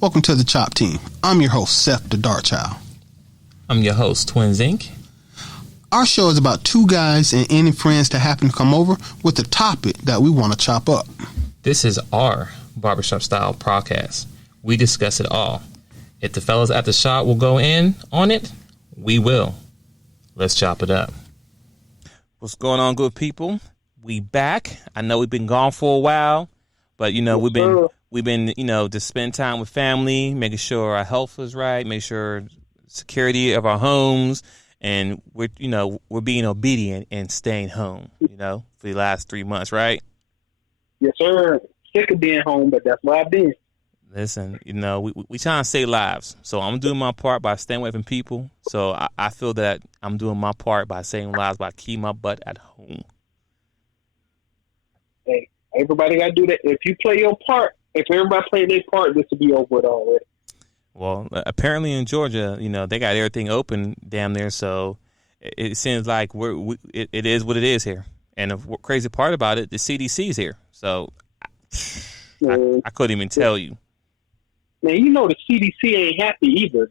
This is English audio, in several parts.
Welcome to the Chop Team. I'm your host, Seth the Dart Child. I'm your host, twinsinc. Our show is about two guys and any friends that happen to come over with a topic that we want to chop up. This is our barbershop style podcast. We discuss it all. If the fellas at the shop will go in on it, we will. Let's chop it up. What's going on, good people? We back. I know we've been gone for a while, but we've been just spending time with family, making sure our health is right, make sure security of our homes, and we're being obedient and staying home, for the last 3 months, right? Yes, sir. Sick of being home, but that's where I've been. Listen, we trying to save lives. So I'm doing my part by staying away from people. So I feel that I'm doing my part by saving lives by keeping my butt at home. Hey, everybody got to do that. If you play your part, if everybody play their part, this will be over with already. Well, apparently in Georgia, they got everything open damn near. So it seems like it is what it is here. And the crazy part about it, the CDC's here. So I couldn't even tell you. Man, the CDC ain't happy either.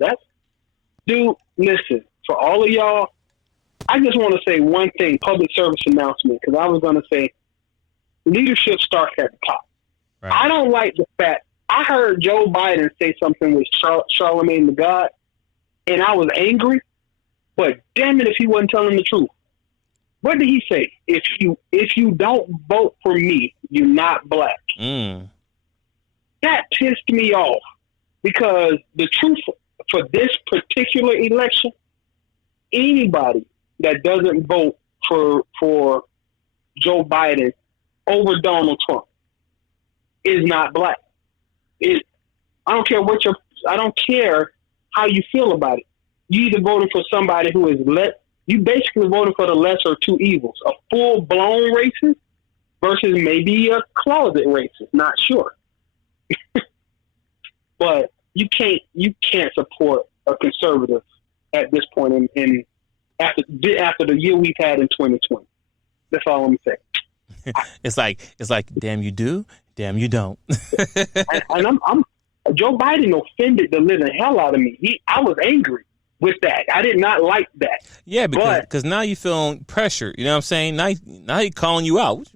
Dude, listen, for all of y'all, I just want to say one thing, public service announcement, because I was going to say leadership starts at the top. Right. I don't like the fact, I heard Joe Biden say something with Charlemagne the God, and I was angry, but damn it if he wasn't telling the truth. What did he say? If you don't vote for me, you're not black. That pissed me off because the truth for this particular election, anybody that doesn't vote for Joe Biden over Donald Trump is not black. I don't care how you feel about it. You either voted for somebody who is you basically voted for the lesser of two evils, a full-blown racist versus maybe a closet racist, not sure. But you can't support a conservative at this point in after the year we've had in 2020. That's all I'm saying. It's like damn you do, damn you don't. and I'm Joe Biden offended the living hell out of me. I was angry with that. I did not like that. Yeah, because now you feeling pressure. You know what I'm saying? Now he calling you out.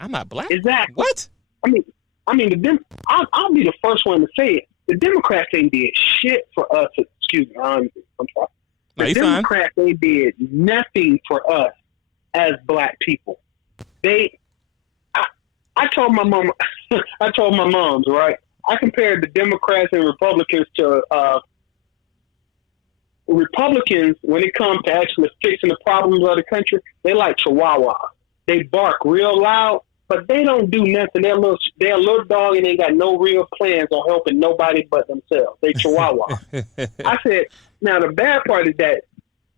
I'm not black. Exactly. What? I mean, I'll be the first one to say it. The Democrats ain't did shit for us. Excuse me. I'm sorry. The Democrats ain't did nothing for us as black people. I told my mom. I told my moms, right? I compared the Democrats and Republicans to Republicans when it comes to actually fixing the problems of the country. They like Chihuahua. They bark real loud, but they don't do nothing. They're a little dog and they got no real plans on helping nobody but themselves. They Chihuahua. I said, now the bad part is that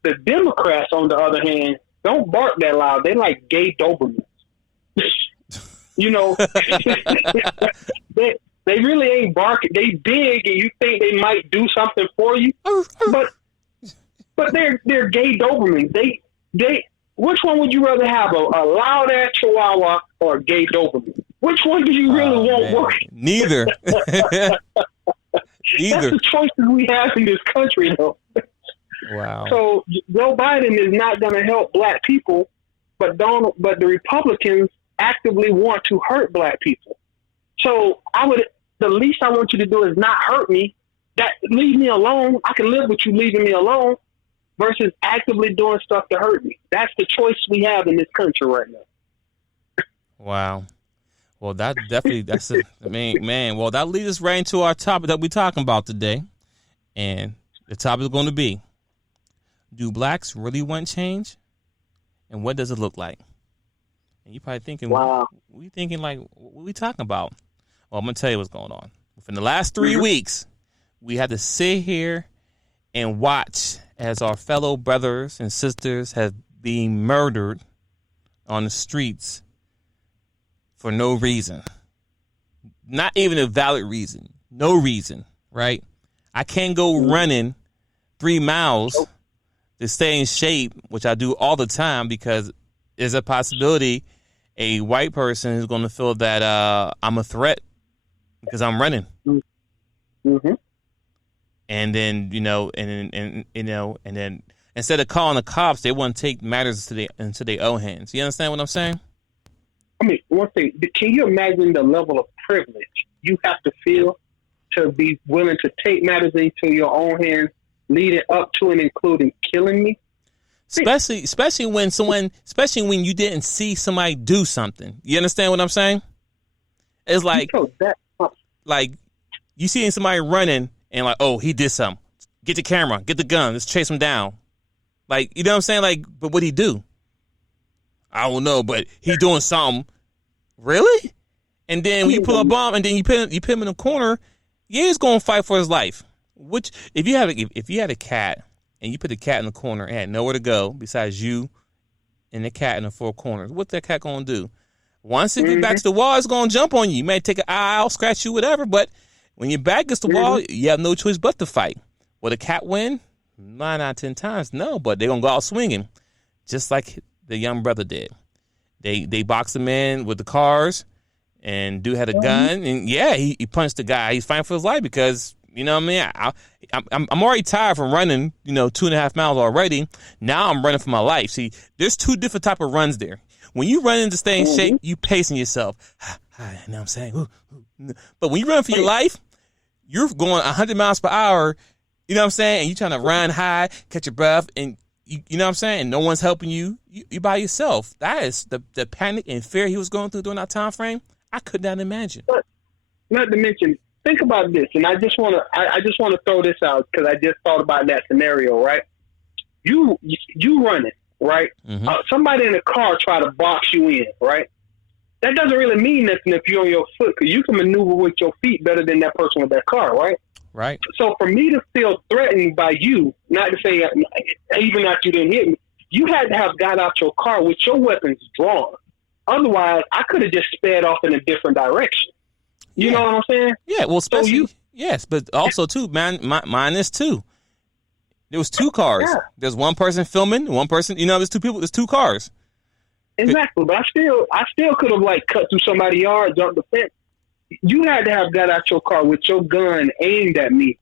the Democrats, on the other hand, don't bark that loud. They like gay Dobermans. They really ain't barking. They big, and you think they might do something for you, but they're gay Dobermans. They which one would you rather have, a loud ass Chihuahua or a gay Doberman? Which one do you really want working? Neither. That's the choices we have in this country, though. Wow. So Joe Biden is not going to help black people, but the Republicans actively want to hurt black people. So the least I want you to do is not hurt me. Leave me alone. I can live with you leaving me alone versus actively doing stuff to hurt me. That's the choice we have in this country right now. Wow. Well, that's it. Man. Well, that leads us right into our topic that we're talking about today. And the topic is going to be, do blacks really want change? And what does it look like? And you're probably thinking, wow. What are we talking about? Well, I'm going to tell you what's going on. Within the last 3 weeks, we had to sit here and watch as our fellow brothers and sisters have been murdered on the streets for no reason. Not even a valid reason. No reason, right? I can't go running 3 miles to stay in shape, which I do all the time, because there's a possibility a white person is going to feel that I'm a threat because I'm running. Mm-hmm. And then, and then instead of calling the cops, they want to take matters into their own hands. You understand what I'm saying? I mean, one thing, can you imagine the level of privilege you have to feel to be willing to take matters into your own hands, leading up to and including killing me? Especially when you didn't see somebody do something. You understand what I'm saying? It's like you seeing somebody running and like, oh, he did something. Get the camera, get the gun, let's chase him down. Like, you know what I'm saying? Like, but what'd he do? I don't know, but he doing something. Really? And then when you pull a bomb and then you put him in a corner, yeah, he's gonna fight for his life. Which if you had a cat and you put the cat in the corner and had nowhere to go besides you and the cat in the four corners, what's that cat gonna do? Once it gets back to the wall, it's gonna jump on you. You may take an eye out, scratch you, whatever, but when your back gets to the wall, you have no choice but to fight. Will the cat win? 9 out of 10 times, no, but they're gonna go out swinging. Just like the young brother did. They boxed him in with the cars, and dude had a gun, and yeah, he punched the guy. He's fighting for his life because, you know what I mean? I'm already tired from running, 2.5 miles already. Now I'm running for my life. See, there's two different type of runs there. When you run to stay in shape, you pacing yourself. You know what I'm saying? But when you run for your life, you're going 100 miles per hour, you know what I'm saying? And you're trying to run high, catch your breath, and you know what I'm saying? And no one's helping you. You by yourself. That is the panic and fear he was going through during that time frame. I could not imagine. But not to mention, think about this, and I just want to throw this out because I just thought about that scenario. Right? You running, right? Mm-hmm. Somebody in a car try to box you in, right? That doesn't really mean nothing if you're on your foot because you can maneuver with your feet better than that person with that car, right? Right. So for me to feel threatened by you, not to say even after you didn't hit me, you had to have got out your car with your weapons drawn. Otherwise, I could have just sped off in a different direction. You know what I'm saying? Yeah. Well, especially yes, but also too, man. Mine is too. There was two cars. Yeah. There's one person filming, one person. There's two people. There's two cars. Exactly, but I still could have cut through somebody's yard, jumped the fence. You had to have got out your car with your gun aimed at me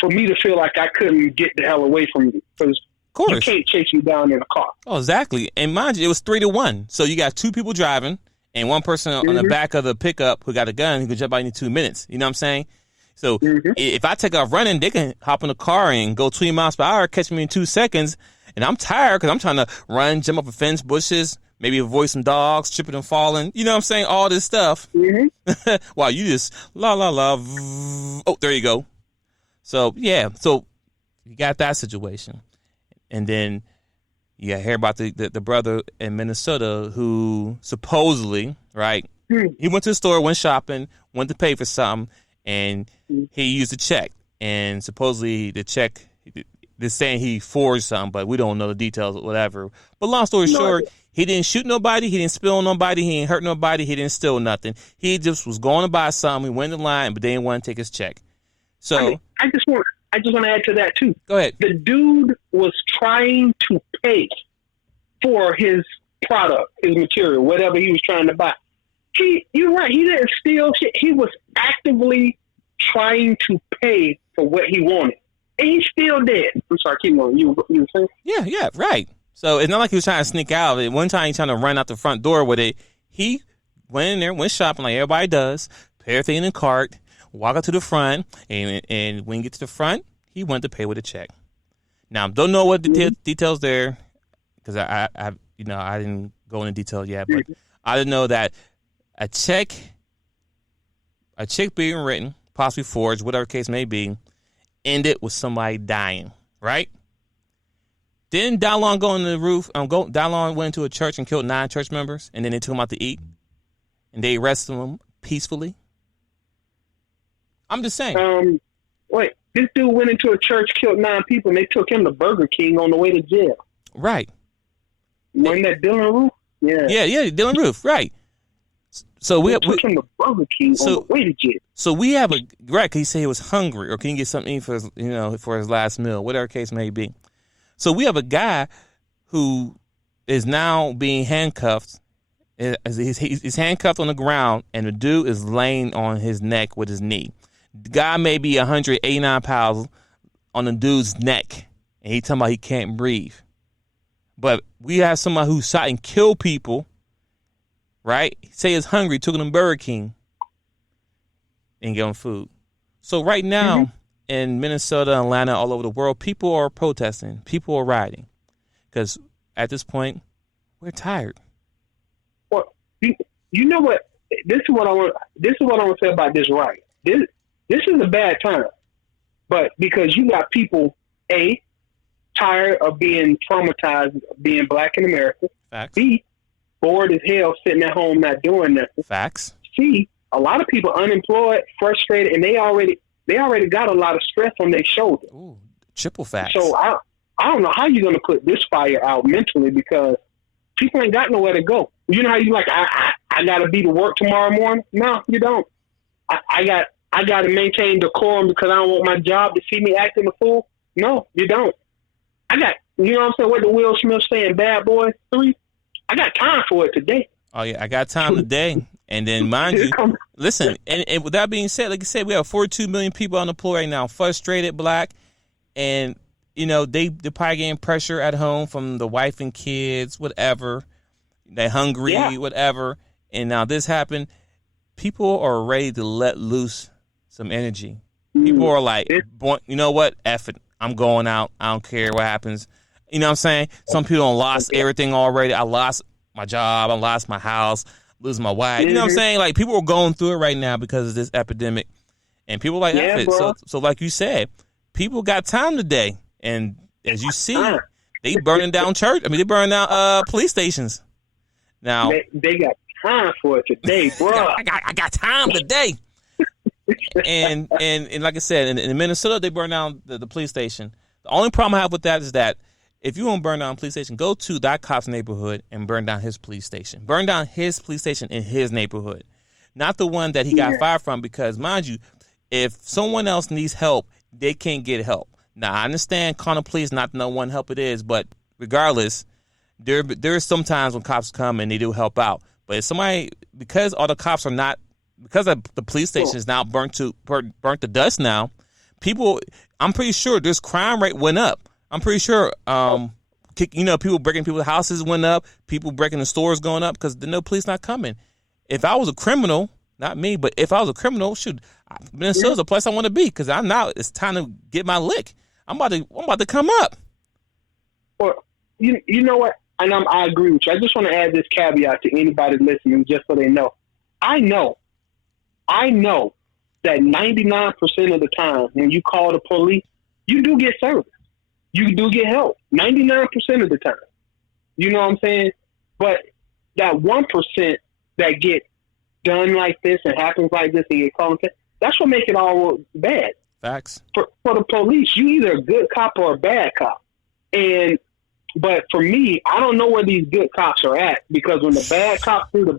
for me to feel like I couldn't get the hell away from you. Because you can't chase you down in a car. Oh, exactly. And mind you, it was 3-1. So you got two people driving and one person on the back of the pickup who got a gun who could jump out in 2 minutes. You know what I'm saying? So if I take off running, they can hop in the car and go 20 miles per hour, catch me in 2 seconds. And I'm tired because I'm trying to run, jump up a fence, bushes, maybe avoid some dogs, tripping and falling. You know what I'm saying? All this stuff. Wow, you just la. Oh, there you go. So, yeah. So you got that situation. And then you hear about the brother in Minnesota who supposedly, right, he went to the store, went shopping, went to pay for something, and he used a check. And supposedly the check, they're saying he forged something, but we don't know the details or whatever. But long story short, he didn't shoot nobody, he didn't spill on nobody, he didn't hurt nobody, he didn't steal nothing. He just was going to buy something, he went in line, but they didn't want to take his check. So I just want to add to that too. Go ahead. The dude was trying to pay for his product, his material, whatever he was trying to buy. You're right, he didn't steal shit. He was actively trying to pay for what he wanted. And he still did. I'm sorry, keep going. You were saying? Yeah, right. So it's not like he was trying to sneak out. At one time, he was trying to run out the front door with it. He went in there, went shopping like everybody does, put everything in the cart, walk up to the front, and when he gets to the front, he went to pay with a check. Now, don't know what the details there, because I didn't go into detail yet, but I didn't know that a check being written, possibly forged, whatever case may be, ended with somebody dying, right? Didn't Dallon go on the roof? Dallon went into a church and killed 9 church members, and then they took him out to eat, and they arrested him peacefully. I'm just saying. Wait, this dude went into a church, killed 9 people, and they took him to Burger King on the way to jail. Right. Wasn't that Dylan Roof? Yeah, Dylan Roof, right. So we took him to Burger King on the way to jail. So we have right? Can he say he was hungry, or can he get something for his, for his last meal, whatever case may be? So we have a guy who is now being handcuffed. He's handcuffed on the ground, and the dude is laying on his neck with his knee. The guy may be 189 pounds on the dude's neck, and he talking about he can't breathe. But we have somebody who shot and killed people, right? Say he's hungry, took him to Burger King, and give him food. So right now in Minnesota, Atlanta, all over the world, people are protesting. People are rioting. Because at this point, we're tired. Well, you know what? This is what I want to say about this riot. This is a bad time. But because you got people, A, tired of being traumatized, being black in America. Facts. B, bored as hell, sitting at home not doing nothing. Facts. C, a lot of people unemployed, frustrated, and they already got a lot of stress on their shoulders. Ooh, triple facts. So I don't know how you're going to put this fire out mentally because people ain't got nowhere to go. You know how you like, I got to be to work tomorrow morning? No, you don't. I got to maintain decorum because I don't want my job to see me acting a fool? No, you don't. You know what I'm saying? What the Will Smith saying, Bad Boys 3? I got time for it today. Oh, yeah, I got time today. And then, mind you, listen, and with that being said, like I said, we have 42 million people unemployed right now, frustrated black. And, you know, they're probably getting pressure at home from the wife and kids, whatever. They're hungry, whatever. And now this happened. People are ready to let loose some energy. People are like, you know what? F it. I'm going out. I don't care what happens. You know what I'm saying? Some people done lost everything already. I lost my job. I lost my house. Losing my wife. You know what I'm saying? Like, people are going through it right now because of this epidemic. And people are like, F it. So like you said, people got time today. And as you see, they burning down church. I mean, they burning down police stations. Now they got time for it today, bro. I got time today. and like I said, in Minnesota, they burn down the police station. The only problem I have with that is that if you want to burn down a police station, go to that cop's neighborhood and burn down his police station. Burn down his police station in his neighborhood, not the one that he got fired from. Because, mind you, if someone else needs help, they can't get help. Now, I understand calling the police not to know what help it is, but regardless, there's some times when cops come and they do help out. But if somebody, because all the cops are not, because the police station is now burnt to dust now, people, I'm pretty sure this crime rate went up. I'm pretty sure, people breaking people's houses went up, people breaking the stores going up because the police not coming. If I was a criminal, not me, but if I was a criminal, shoot, Minnesota's a place I want to be because it's time to get my lick. I'm about to come up. Well, you know what? And I agree with you. I just want to add this caveat to anybody listening, just so they know. I know that 99% of the time when you call the police, you do get service. You do get help 99% of the time. You know what I'm saying? But that 1% that get done like this and happens like this and get called, that's what makes it all bad. Facts. For the police, you either a good cop or a bad cop. But for me, I don't know where these good cops are at because when the bad cops do the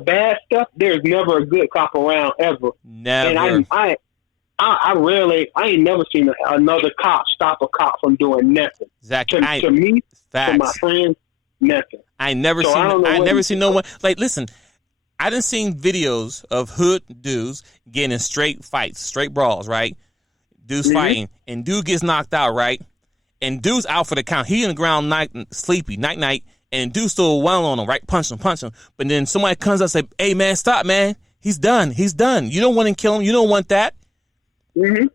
bad stuff, there's never a good cop around ever. Never. And I ain't never seen another cop stop a cop from doing nothing. Exactly. To me, facts. to my friends, nothing. I never seen no one. Like, listen, I done seen videos of hood dudes getting in straight fights, straight brawls, right? Dudes fighting, and dude gets knocked out, right? And dude's out for the count. He in the ground sleepy, night, and dude still well on him, right? Punch him. But then somebody comes up and say, hey, man, stop, man. He's done. You don't want to kill him. You don't want that. Mm-hmm.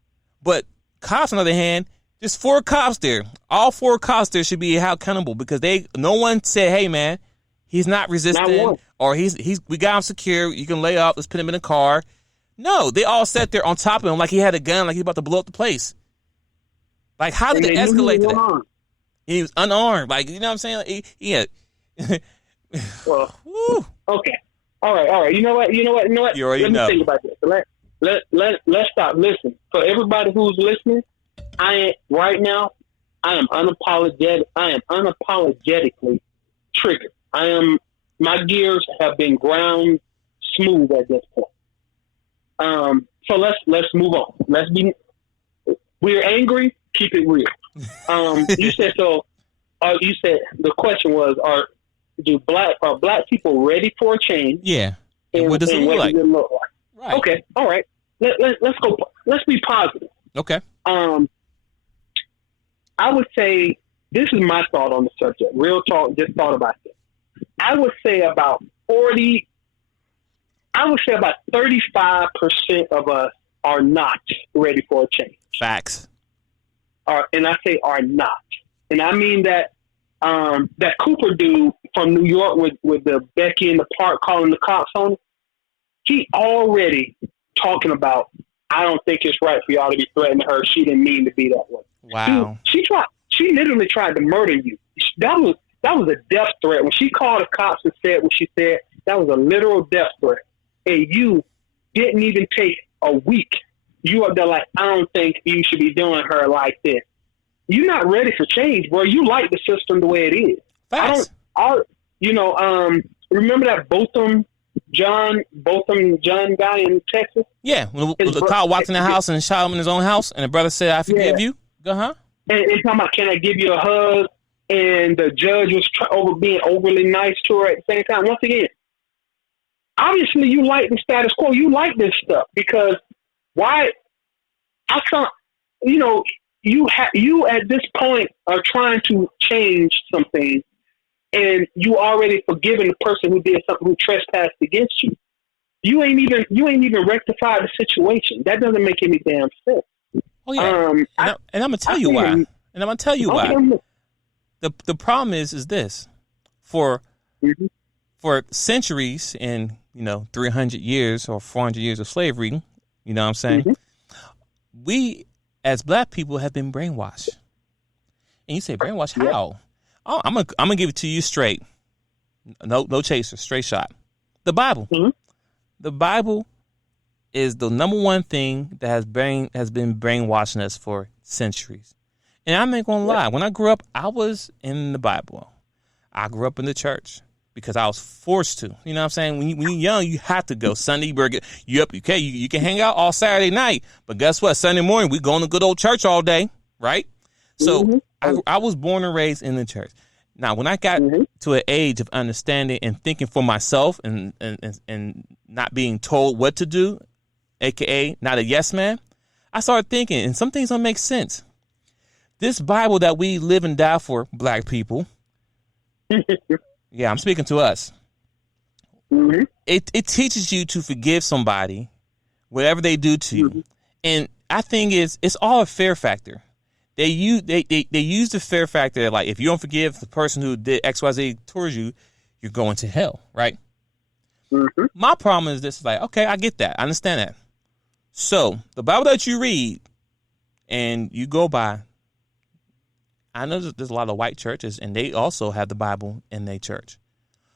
But cops, on the other hand, there's 4 cops there. All 4 cops there should be held accountable because no one said, hey, man, he's not resisting or we got him secure. You can lay off. Let's put him in a car. No, they all sat there on top of him like he had a gun, like he was about to blow up the place. Like, how did it escalate to that? He was unarmed. Like, you know what I'm saying? Like, he had... Well, okay. All right. You know what? You already know. Let me think about this. Let's stop. Listen, for everybody who's listening, I am unapologetically triggered. My gears have been ground smooth at this point. So let's move on. We're angry. Keep it real. You said so. You said the question was: are black people ready for a change? Yeah. And what does it look like? Right. Okay. All right. let's go. Let's be positive. Okay. I would say this is my thought on the subject. Real talk. Just thought about this. I would say about 35% of us are not ready for a change. Facts. And I say are not. And I mean that that Cooper dude from New York with the Becky in the park calling the cops on him, he already talking about, I don't think it's right for y'all to be threatening her. She didn't mean to be that way. Wow. She literally tried to murder you. That was a death threat. When she called the cops and said what she said, that was a literal death threat. And you didn't even take a week. You are there like, I don't think you should be doing her like this. You're not ready for change, bro. You like the system the way it is. Facts. Remember that Botham John guy in Texas? Yeah, when the cop walked in the house and shot him in his own house, and the brother said, I forgive you. Uh-huh. And talking about, can I give you a hug? And the judge was being overly nice to her at the same time. Once again, obviously you like the status quo. You like this stuff because why? I thought, you at this point are trying to change something, and you already forgiven the person who did something, who trespassed against you. You ain't even rectified the situation. That doesn't make any damn sense. Oh yeah, and I'm gonna tell you why. And I'm gonna tell you why. The problem is this: for centuries and 300 years or 400 years of slavery, you know what I'm saying? Mm-hmm. We as black people have been brainwashed. And you say brainwashed how? Oh, I'm gonna give it to you straight. No chaser, straight shot. The Bible. Mm-hmm. The Bible is the number one thing that has been brainwashing us for centuries. And I'm not gonna lie, when I grew up, I was in the Bible. I grew up in the church because I was forced to. You know what I'm saying? When you're young, you have to go. Sunday, you can hang out all Saturday night, but guess what? Sunday morning, we go to good old church all day, right? So I was born and raised in the church. Now, when I got to an age of understanding and thinking for myself and not being told what to do, AKA not a yes man, I started thinking, and some things don't make sense. This Bible that we live and die for, black people, yeah, I'm speaking to us. Mm-hmm. It teaches you to forgive somebody, whatever they do to you. And I think it's all a fear factor. They use the fear factor, like if you don't forgive the person who did XYZ towards you, you're going to hell, right? Mm-hmm. My problem is this: like, okay, I get that, I understand that. So the Bible that you read and you go by, I know there's a lot of white churches, and they also have the Bible in their church.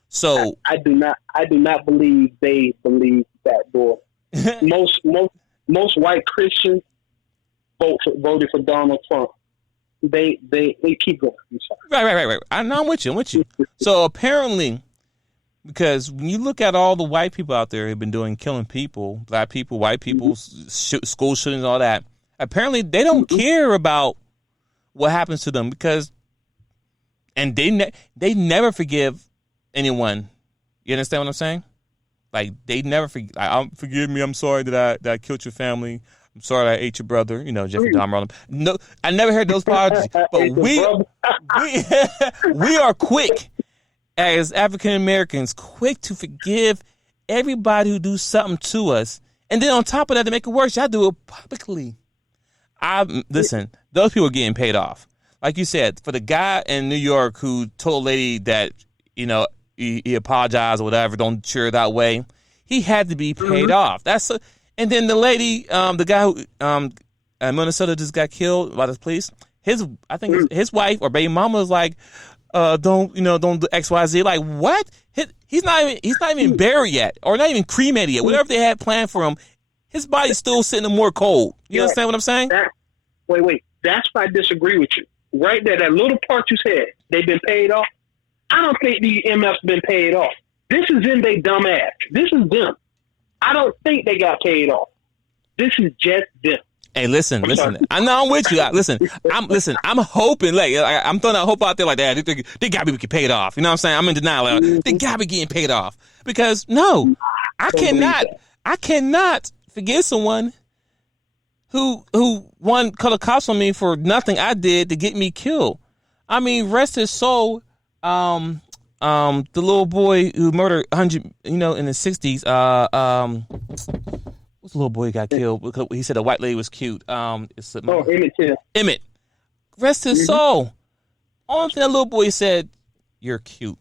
So I do not believe they believe that, boy. most white Christians voted for Donald Trump. They keep going. I'm sorry. Right. I know, I'm with you. So apparently, because when you look at all the white people out there who've been killing people, black people, white people, school shootings, all that, apparently they don't care about what happens to them and they never forgive anyone. You understand what I'm saying? Like they never forgive me. I'm sorry that I killed your family. I'm sorry I ate your brother. Jeffrey Dahmer. No, I never heard those apologies. But we are quick as African Americans, quick to forgive everybody who do something to us, and then on top of that, to make it worse, y'all do it publicly. Listen, those people are getting paid off. Like you said, for the guy in New York who told a lady that, he apologized or whatever, don't cheer it that way, he had to be paid off. And then the lady, the guy who in Minnesota just got killed by the police, I think his wife or baby mama was like, don't do XYZ. Like, what? He's not even buried yet, or not even cremated yet. Whatever they had planned for him, his body's still sitting in more cold. You understand what I'm saying? Wait. That's why I disagree with you. Right there, that little part you said, they've been paid off. I don't think the EMF's been paid off. This is in they dumb ass. This is them. I don't think they got paid off. This is just them. Hey, listen. I'm with you. I'm hoping, like, I'm throwing that hope out there like that. They got to be paid off. You know what I'm saying? I'm in denial. They got to be getting paid off because no, I cannot forgive someone who one color cops on me for nothing I did to get me killed. I mean, rest his soul. The little boy who murdered 100, in the 60s. What's the little boy who got killed because he said a white lady was cute? Emmett Till. Emmett. Rest his soul. Only thing that little boy said, "You're cute,"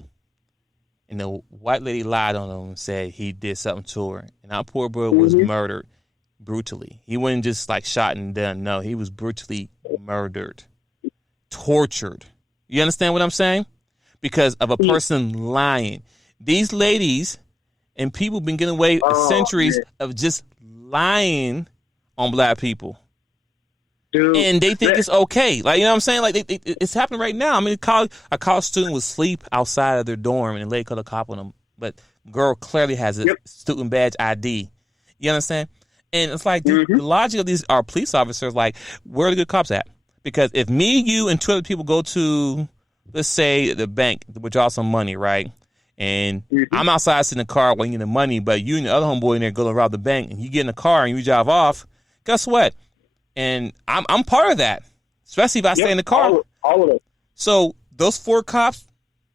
and the white lady lied on him and said he did something to her. And our poor boy was murdered brutally. He wasn't just like shot and done. No, he was brutally murdered, tortured. You understand what I'm saying? Because of a person lying. These ladies and people been getting away with centuries of just lying on black people. Dude, and they think it's okay. Like, you know what I'm saying? Like, it's happening right now. I mean, a college student would sleep outside of their dorm and a lady called a cop on them. But girl clearly has a student badge ID. You understand? And it's like, dude, the logic of these are police officers, like, where are the good cops at? Because if me, you, and two other people go to, let's say, the bank to withdraw some money, right? And I'm outside sitting in the car waiting the money, but you and the other homeboy in there go to rob the bank, and you get in the car and you drive off, guess what? And I'm part of that, especially if I stay in the car. All of it. So those 4 cops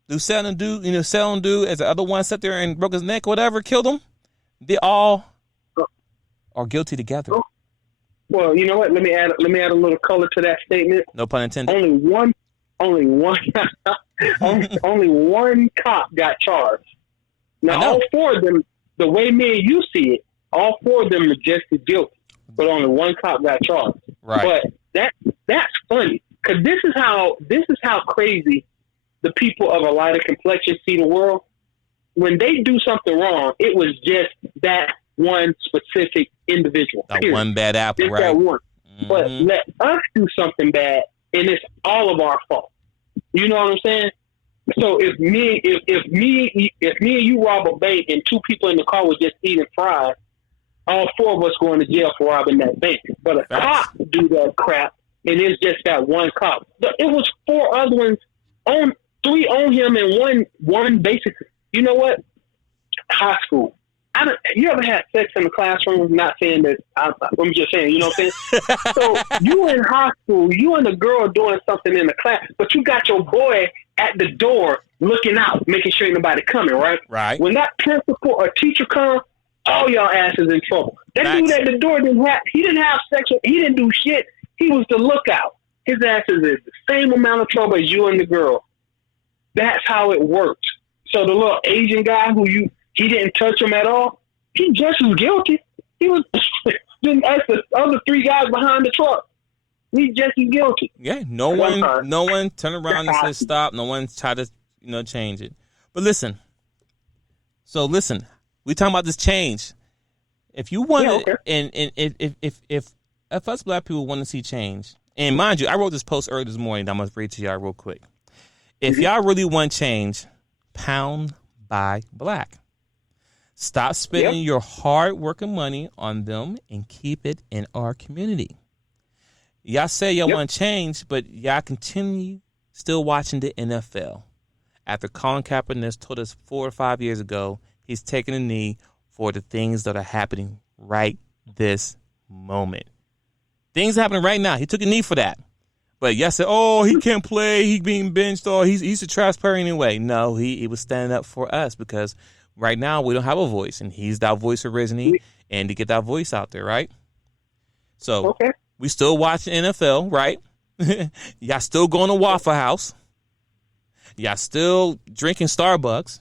who sat on dude, as the other one sat there and broke his neck, whatever, killed him, they all are guilty together. Well, you know what? Let me add a little color to that statement. No pun intended. Only one only one cop got charged. Now all 4 of them, the way me and you see it, all 4 of them are just as guilty, but only one cop got charged. Right. But that's funny because this is how crazy the people of a lighter complexion see the world. When they do something wrong, it was just that one specific individual. That one bad apple, just right? That one. But let us do something bad, and it's all of our fault. You know what I'm saying? So if me and you rob a bank and 2 people in the car were just eating fries, all 4 of us going to jail for robbing that bank. But a cop do that crap, and it's just that one cop. It was 4 other ones on 3 on him and one basically. You know what? High school. You ever had sex in the classroom? Not saying that. I'm just saying. You know what I'm saying? So you in high school, you and a girl doing something in the class, but you got your boy at the door looking out, making sure ain't nobody coming. Right. Right. When that principal or teacher comes, all y'all asses in trouble. That dude at the door didn't have sex. He didn't do shit. He was the lookout. His ass is in the same amount of trouble as you and the girl. That's how it works. So the little Asian guy he didn't touch him at all, he just was guilty. He was didn't ask the other 3 guys behind the truck. He just as guilty. Yeah, no one turned around and said stop. No one tried to change it. But listen. We talking about this change. If you want and if us black people want to see change, and mind you, I wrote this post earlier this morning that I'm gonna read to y'all real quick. If y'all really want change, pound buy black. Stop spending your hard working money on them and keep it in our community. Y'all say y'all want change, but y'all continue still watching the NFL. After Colin Kaepernick told us 4 or 5 years ago, he's taking a knee for the things that are happening right this moment. Things are happening right now. He took a knee for that. But y'all said, he can't play. He being benched. He's a trash player anyway. No, he was standing up for us because right now we don't have a voice, and he's that voice originally, and to get that voice out there, right? So we still watching NFL, right? Y'all still going to Waffle House. Y'all still drinking Starbucks.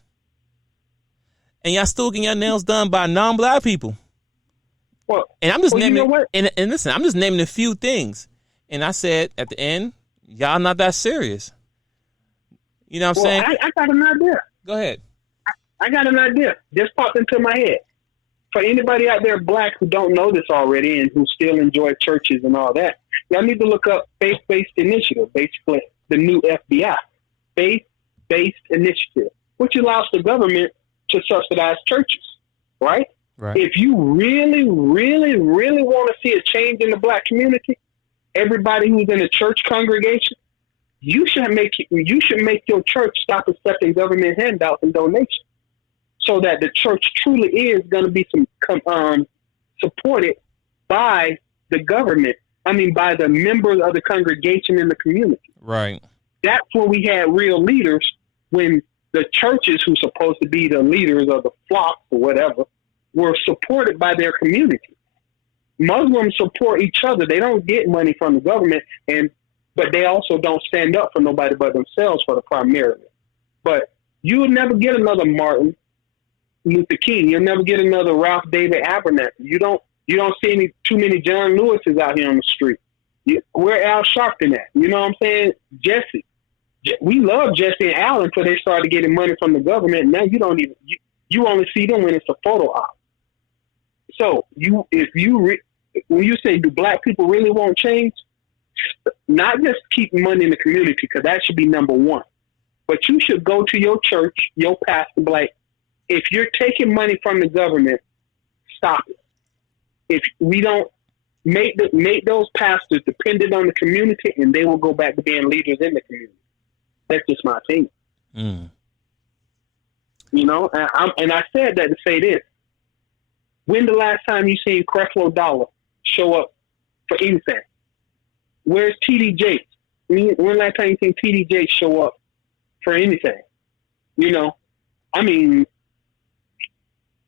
And y'all still getting your nails done by non-black people. Well, and I'm just naming, you know what? And listen, I'm just naming a few things. And I said at the end, y'all not that serious. You know what I'm saying? I got an idea. Go ahead. I got an idea. Just popped into my head. For anybody out there black who don't know this already and who still enjoy churches and all that, y'all need to look up Faith-Based Initiative, basically the new FBI. Faith-Based Initiative, which allows the government to subsidize churches, right? If you really, really, really want to see a change in the black community, everybody who's in a church congregation, you should make your church stop accepting government handouts and donations, so that the church truly is going to be supported by the government. I mean, by the members of the congregation in the community. Right. That's when we had real leaders, when the churches, who's supposed to be the leaders of the flock or whatever, were supported by their community. Muslims support each other. They don't get money from the government, but they also don't stand up for nobody but themselves for the primarily. But you will never get another Martin Luther King. You'll never get another Ralph David Abernathy. You don't see too many John Lewises out here on the street. Where Al Sharpton at? You know what I'm saying? Jesse. We love Jesse and Al until they started getting money from the government. Now you don't even you only see them when it's a photo op. So when you say, do black people really want change? Not just keep money in the community, because that should be number one. But you should go to your church, your pastor, like, if you're taking money from the government, stop it. If we don't make those pastors dependent on the community, and they will go back to being leaders in the community. That's just my opinion. Mm. You know, and I said that to say this. When the last time you seen Creflo Dollar show up for anything? Where's TD Jakes? When the last time you seen TD Jakes show up for anything? You know, I mean,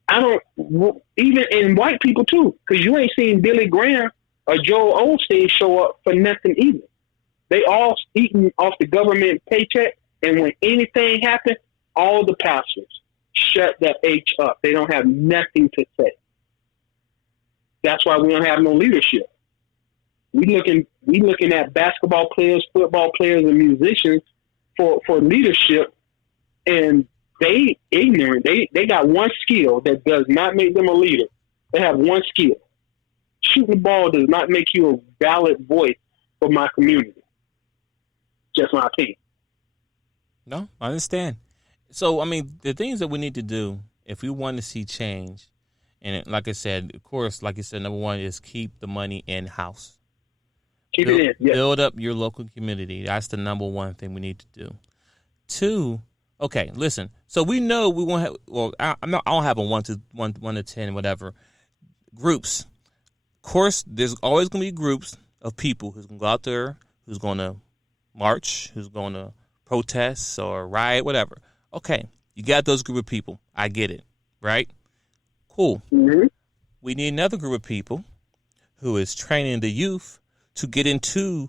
I don't, even in white people too, because you ain't seen Billy Graham or Joel Osteen show up for nothing either. They all eating off the government paycheck, and when anything happens, all the pastors shut that H up. They don't have nothing to say. That's why we don't have no leadership. We looking at basketball players, football players, and musicians for leadership, and they ignorant. They got one skill that does not make them a leader. They have one skill. Shooting the ball does not make you a valid voice for my community. Just my opinion. No, I understand. So, I mean, the things that we need to do if we want to see change, and like I said, of course, like you said, number one is keep the money in-house. Keep it in. Yes. Build up your local community. That's the number one thing we need to do. Two, okay, listen. So we know we won't have. Well, I don't have a 1 to 10, whatever groups. Of course, there's always going to be groups of people who's going to go out there, who's going to march, who's going to protest or riot, whatever. Okay, you got those group of people. I get it, right? Cool. Mm-hmm. We need another group of people who is training the youth to get into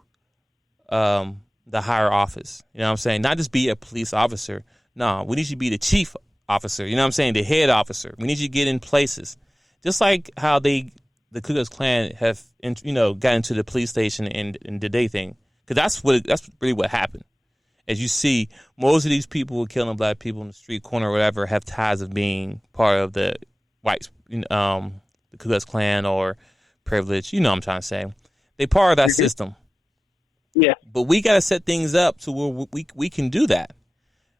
the higher office. You know what I'm saying? Not just be a police officer. No, we need you to be the chief officer. You know what I'm saying? The head officer. We need you to get in places. Just like how the Ku Klux Klan have, got into the police station and did their thing. Because that's really what happened. As you see, most of these people who are killing black people in the street corner or whatever have ties of being part of the white, the Ku Klux Klan or privilege. You know what I'm trying to say. They part of that system. Yeah. But we got to set things up to where we can do that.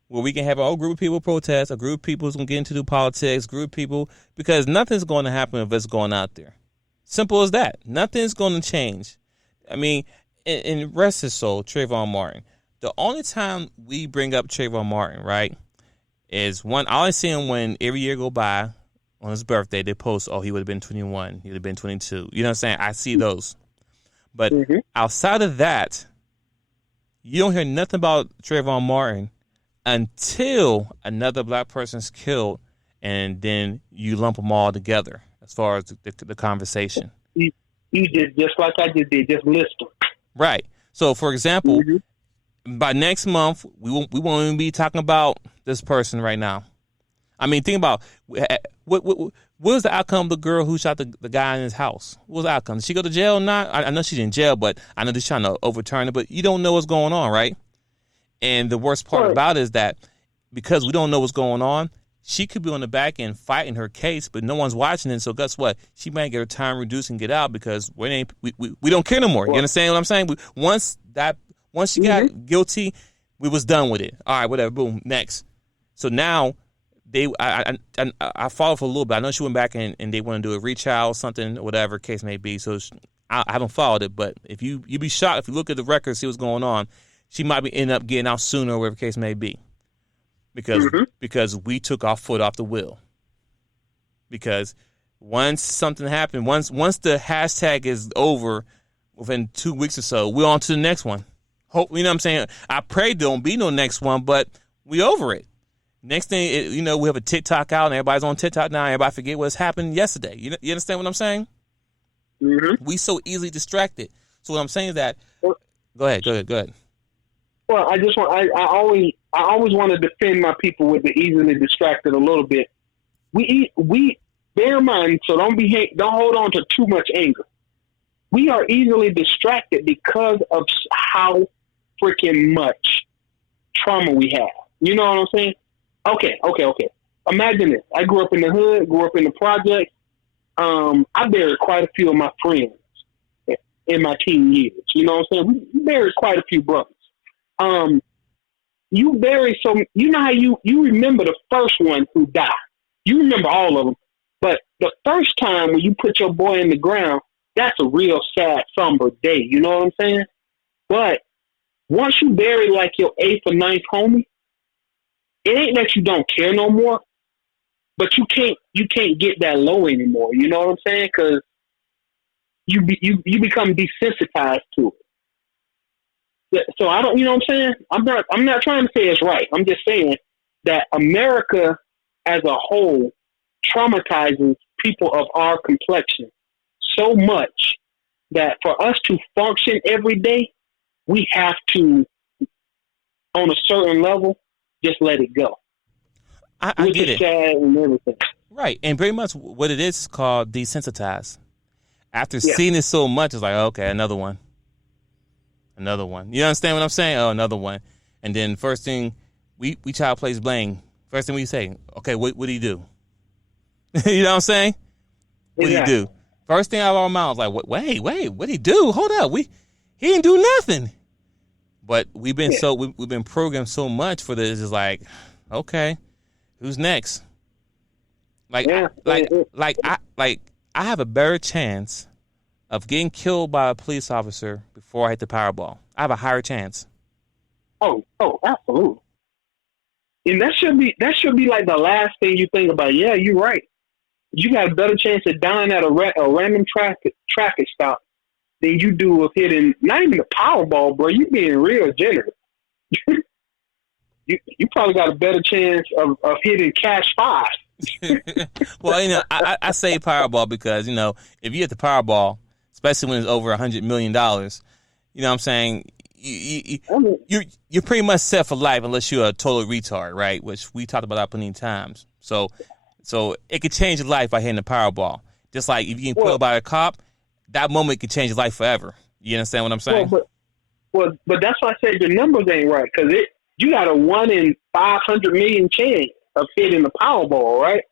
Where we can have our own group of people protest, a group of people who's going to get into the politics, group of people, because nothing's going to happen if it's going out there. Simple as that. Nothing's going to change. I mean, and rest his soul, Trayvon Martin. The only time we bring up Trayvon Martin, right, is I only see him when every year go by on his birthday, they post, oh, he would have been 21, he would have been 22. You know what I'm saying? I see those. But outside of that, you don't hear nothing about Trayvon Martin until another black person's killed, and then you lump them all together as far as the conversation. You did just like I just did, just list them. Right. So, for example, by next month, we won't even be talking about this person right now. I mean, think about what was the outcome of the girl who shot the guy in his house? What was the outcome? Did she go to jail or not? I know she's in jail, but I know they're trying to overturn it. But you don't know what's going on, right? And the worst part about it is that because we don't know what's going on, she could be on the back end fighting her case, but no one's watching it. So guess what? She might get her time reduced and get out because we don't care no more. You understand what I'm saying? Once she got guilty, we was done with it. All right, whatever. Boom. Next. So now I followed for a little bit. I know she went back and they want to do a retrial, something, whatever case may be. So I haven't followed it, but if you'd be shocked if you look at the record, see what's going on. She might be end up getting out sooner, whatever case may be, because we took our foot off the wheel. Because once something happened, once the hashtag is over, within 2 weeks or so, we're on to the next one. Hope, you know what I'm saying? I pray there don't be no next one, but we over it. Next thing, we have a TikTok out, and everybody's on TikTok now. Everybody forget what's happened yesterday. You understand what I'm saying? Mm-hmm. We so easily distracted. So what I'm saying is that, go ahead. Well, I always want to defend my people with the easily distracted a little bit. We bear in mind, so don't hold on to too much anger. We are easily distracted because of how freaking much trauma we have. You know what I'm saying? Okay. Imagine this. I grew up in the hood, grew up in the project. I buried quite a few of my friends in my teen years. You know what I'm saying? We buried quite a few brothers. You bury you know how you remember the first one who died. You remember all of them. But the first time when you put your boy in the ground, that's a real sad, somber day. You know what I'm saying? But once you bury like your 8th or 9th homie, it ain't that you don't care no more, but you can't get that low anymore. You know what I'm saying? Because you become desensitized to it. So I don't, you know what I'm saying? I'm not trying to say it's right. I'm just saying that America as a whole traumatizes people of our complexion so much that for us to function every day, we have to, on a certain level, just let it go. I get it. Sad and everything. Right, and very much what it is called desensitized. After seeing it so much, it's like, okay, another one. You understand what I'm saying? Oh, another one. And then first thing, we child plays blame. First thing we say, okay, what did he do? You know what I'm saying? What did he do? First thing out of our mouths, like, wait, what did he do? Hold up, he didn't do nothing. But we've been we've been programmed so much for this. It's like, okay, who's next? I have a better chance of getting killed by a police officer before I hit the Powerball. I have a higher chance. Oh, absolutely. And that should be like the last thing you think about. Yeah, you're right. You got a better chance of dying at a random traffic stop than you do of hitting not even the Powerball, bro. You being real generous. you probably got a better chance of hitting cash 5. Well, I say Powerball because, if you hit the Powerball, especially when it's over $100 million, you know what I'm saying? You're pretty much set for life unless you're a total retard, right? Which we talked about that plenty of times. So it could change your life by hitting the Powerball. Just like if you get killed by a cop, that moment could change your life forever. You understand what I'm saying? But that's why I said your numbers ain't right, because you got a 1 in 500 million chance of hitting the Powerball, right?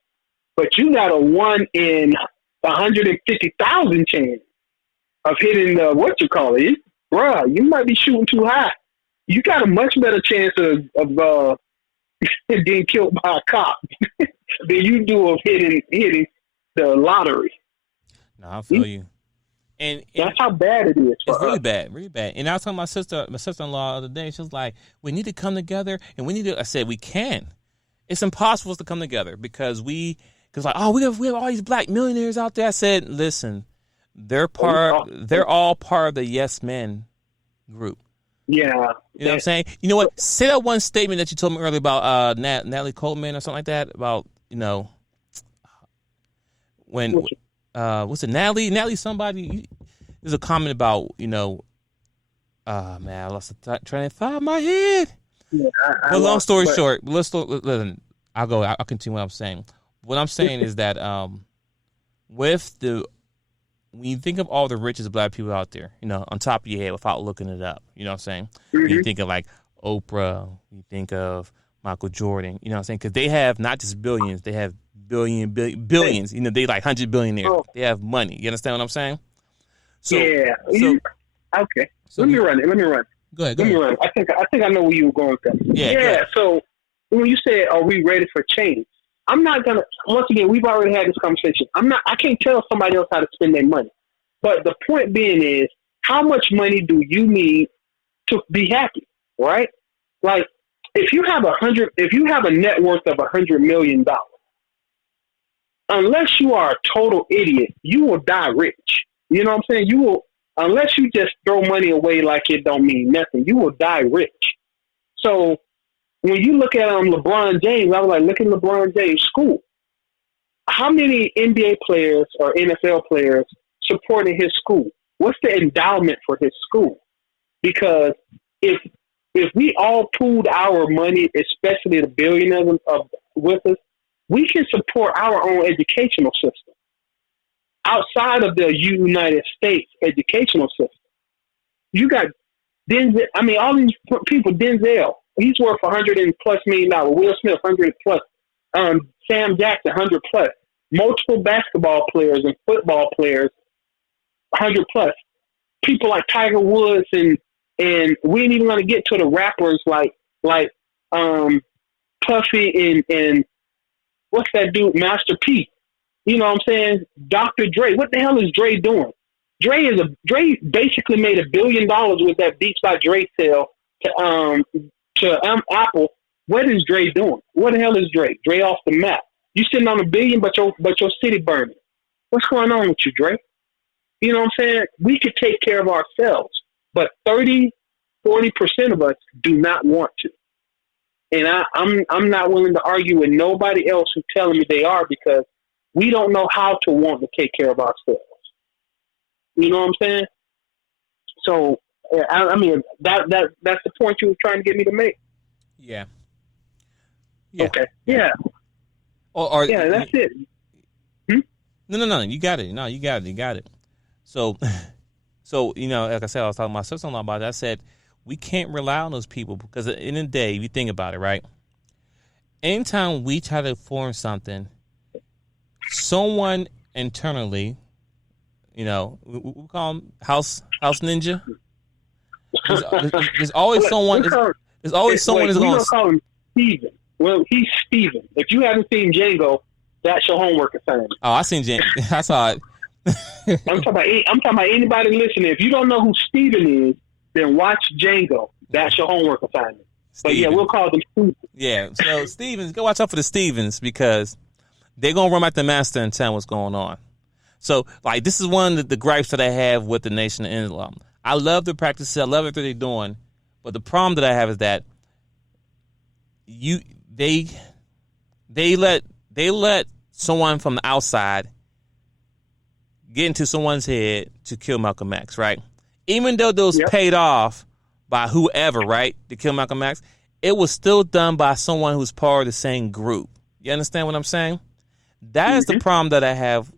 But you got a 1 in 150,000 chance of hitting the bruh, you might be shooting too high. You got a much better chance of being killed by a cop than you do of hitting the lottery. No, I feel you. And that's how bad it is. It's really bad, really bad. And I was telling my sister-in-law the other day. She was like, "We need to come together, and we need to." I said, "We can. It's impossible for us to come together because we have all these black millionaires out there." I said, "Listen, they're all part of the yes men group." Yeah, you know what I'm saying. You know what? Say that one statement that you told me earlier about Natalie Coleman or something like that about when. What's it, Natalie somebody, there's a comment about, man, I lost the train of thought in my head. Yeah, but long story short, listen, I'll continue what I'm saying. What I'm saying is that when you think of all the richest black people out there, on top of your head without looking it up, you know what I'm saying? Mm-hmm. When you think of like Oprah, you think of Michael Jordan, you know what I'm saying? Because they have not just billions, they have billions. They like 100 billionaires. Oh. They have money. You understand what I'm saying? Okay. Let me run it. Go ahead. Let me run it. I think I know where you were going with that. Yeah. So when you said, "Are we ready for change?" I'm not gonna. Once again, we've already had this conversation. I can't tell somebody else how to spend their money. But the point being is, how much money do you need to be happy? Right? Like, if you have a net worth of $100 million. unless you are a total idiot, you will die rich. You know what I'm saying? You will, unless you just throw money away like it don't mean nothing, you will die rich. So when you look at LeBron James, I was like, look at LeBron James' school. How many NBA players or NFL players supported his school? What's the endowment for his school? Because if we all pooled our money, especially the billionaires with us, we can support our own educational system outside of the United States educational system. You got Denzel. I mean, all these people. Denzel, he's worth $100+ million. Will Smith, $100+. Sam Jackson, $100+. Multiple basketball players and football players, $100+. People like Tiger Woods and we ain't even gonna get to the rappers like Puffy and what's that dude, Master P. You know what I'm saying? Dr. Dre. What the hell is Dre doing? Dre basically made $1 billion with that Beats by Dre sale to Apple. What is Dre doing? What the hell is Dre? Dre off the map. You sitting on $1 billion, but your city burning. What's going on with you, Dre? You know what I'm saying? We could take care of ourselves, but 30-40% of us do not want to. And I'm not willing to argue with nobody else who's telling me they are, because we don't know how to want to take care of ourselves. You know what I'm saying? So, I mean, that's the point you were trying to get me to make. Yeah. Okay. Yeah. Yeah, that's it. No. You got it. No, you got it. So, you know, like I said, I was talking to my sister-in-law about it. I said, we can't rely on those people, because at the end of the day, if you think about it, right? Anytime we try to form something, someone internally, you know, we call them house ninja. There's always someone. There's always someone who's going to call him Steven. Well, he's Steven. If you haven't seen Django, that's your homework assignment. Oh, I seen Django. I saw it. I'm talking about anybody listening. If you don't know who Steven is, then watch Django. That's your homework assignment. Steven. But yeah, we'll call them Steven. Yeah, so Stevens, go watch out for the Stevens, because they're going to run back the master and tell what's going on. So, like, this is one of the gripes that I have with the Nation of Islam. I love the practices. I love everything they're doing. But the problem that I have is that they let someone from the outside get into someone's head to kill Malcolm X, right? Even though those paid off by whoever, right, to kill Malcolm X, it was still done by someone who's part of the same group. You understand what I'm saying? That is the problem that I have,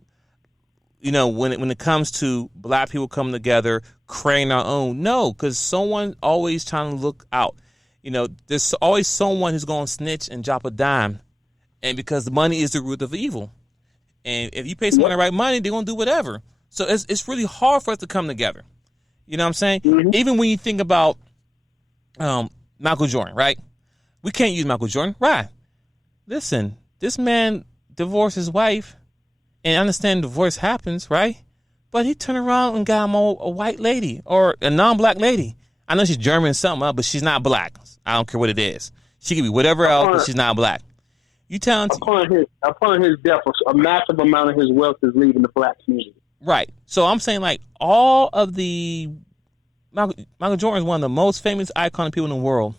you know, when it comes to black people coming together, creating our own. No, because someone always trying to look out. You know, there's always someone who's going to snitch and drop a dime, and because the money is the root of evil. And if you pay someone the right money, they're going to do whatever. So it's really hard for us to come together. You know what I'm saying? Even when you think about Michael Jordan, right? We can't use Michael Jordan. Right. Listen, this man divorced his wife, and I understand divorce happens, right? But he turned around and got him a white lady or a non-black lady. I know she's German or something, but she's not black. I don't care what it is. She could be whatever else, but she's not black. You tell him upon his death, a massive amount of his wealth is leaving the black community. Right. So I'm saying, like, all of the Michael Jordan is one of the most famous iconic people in the world.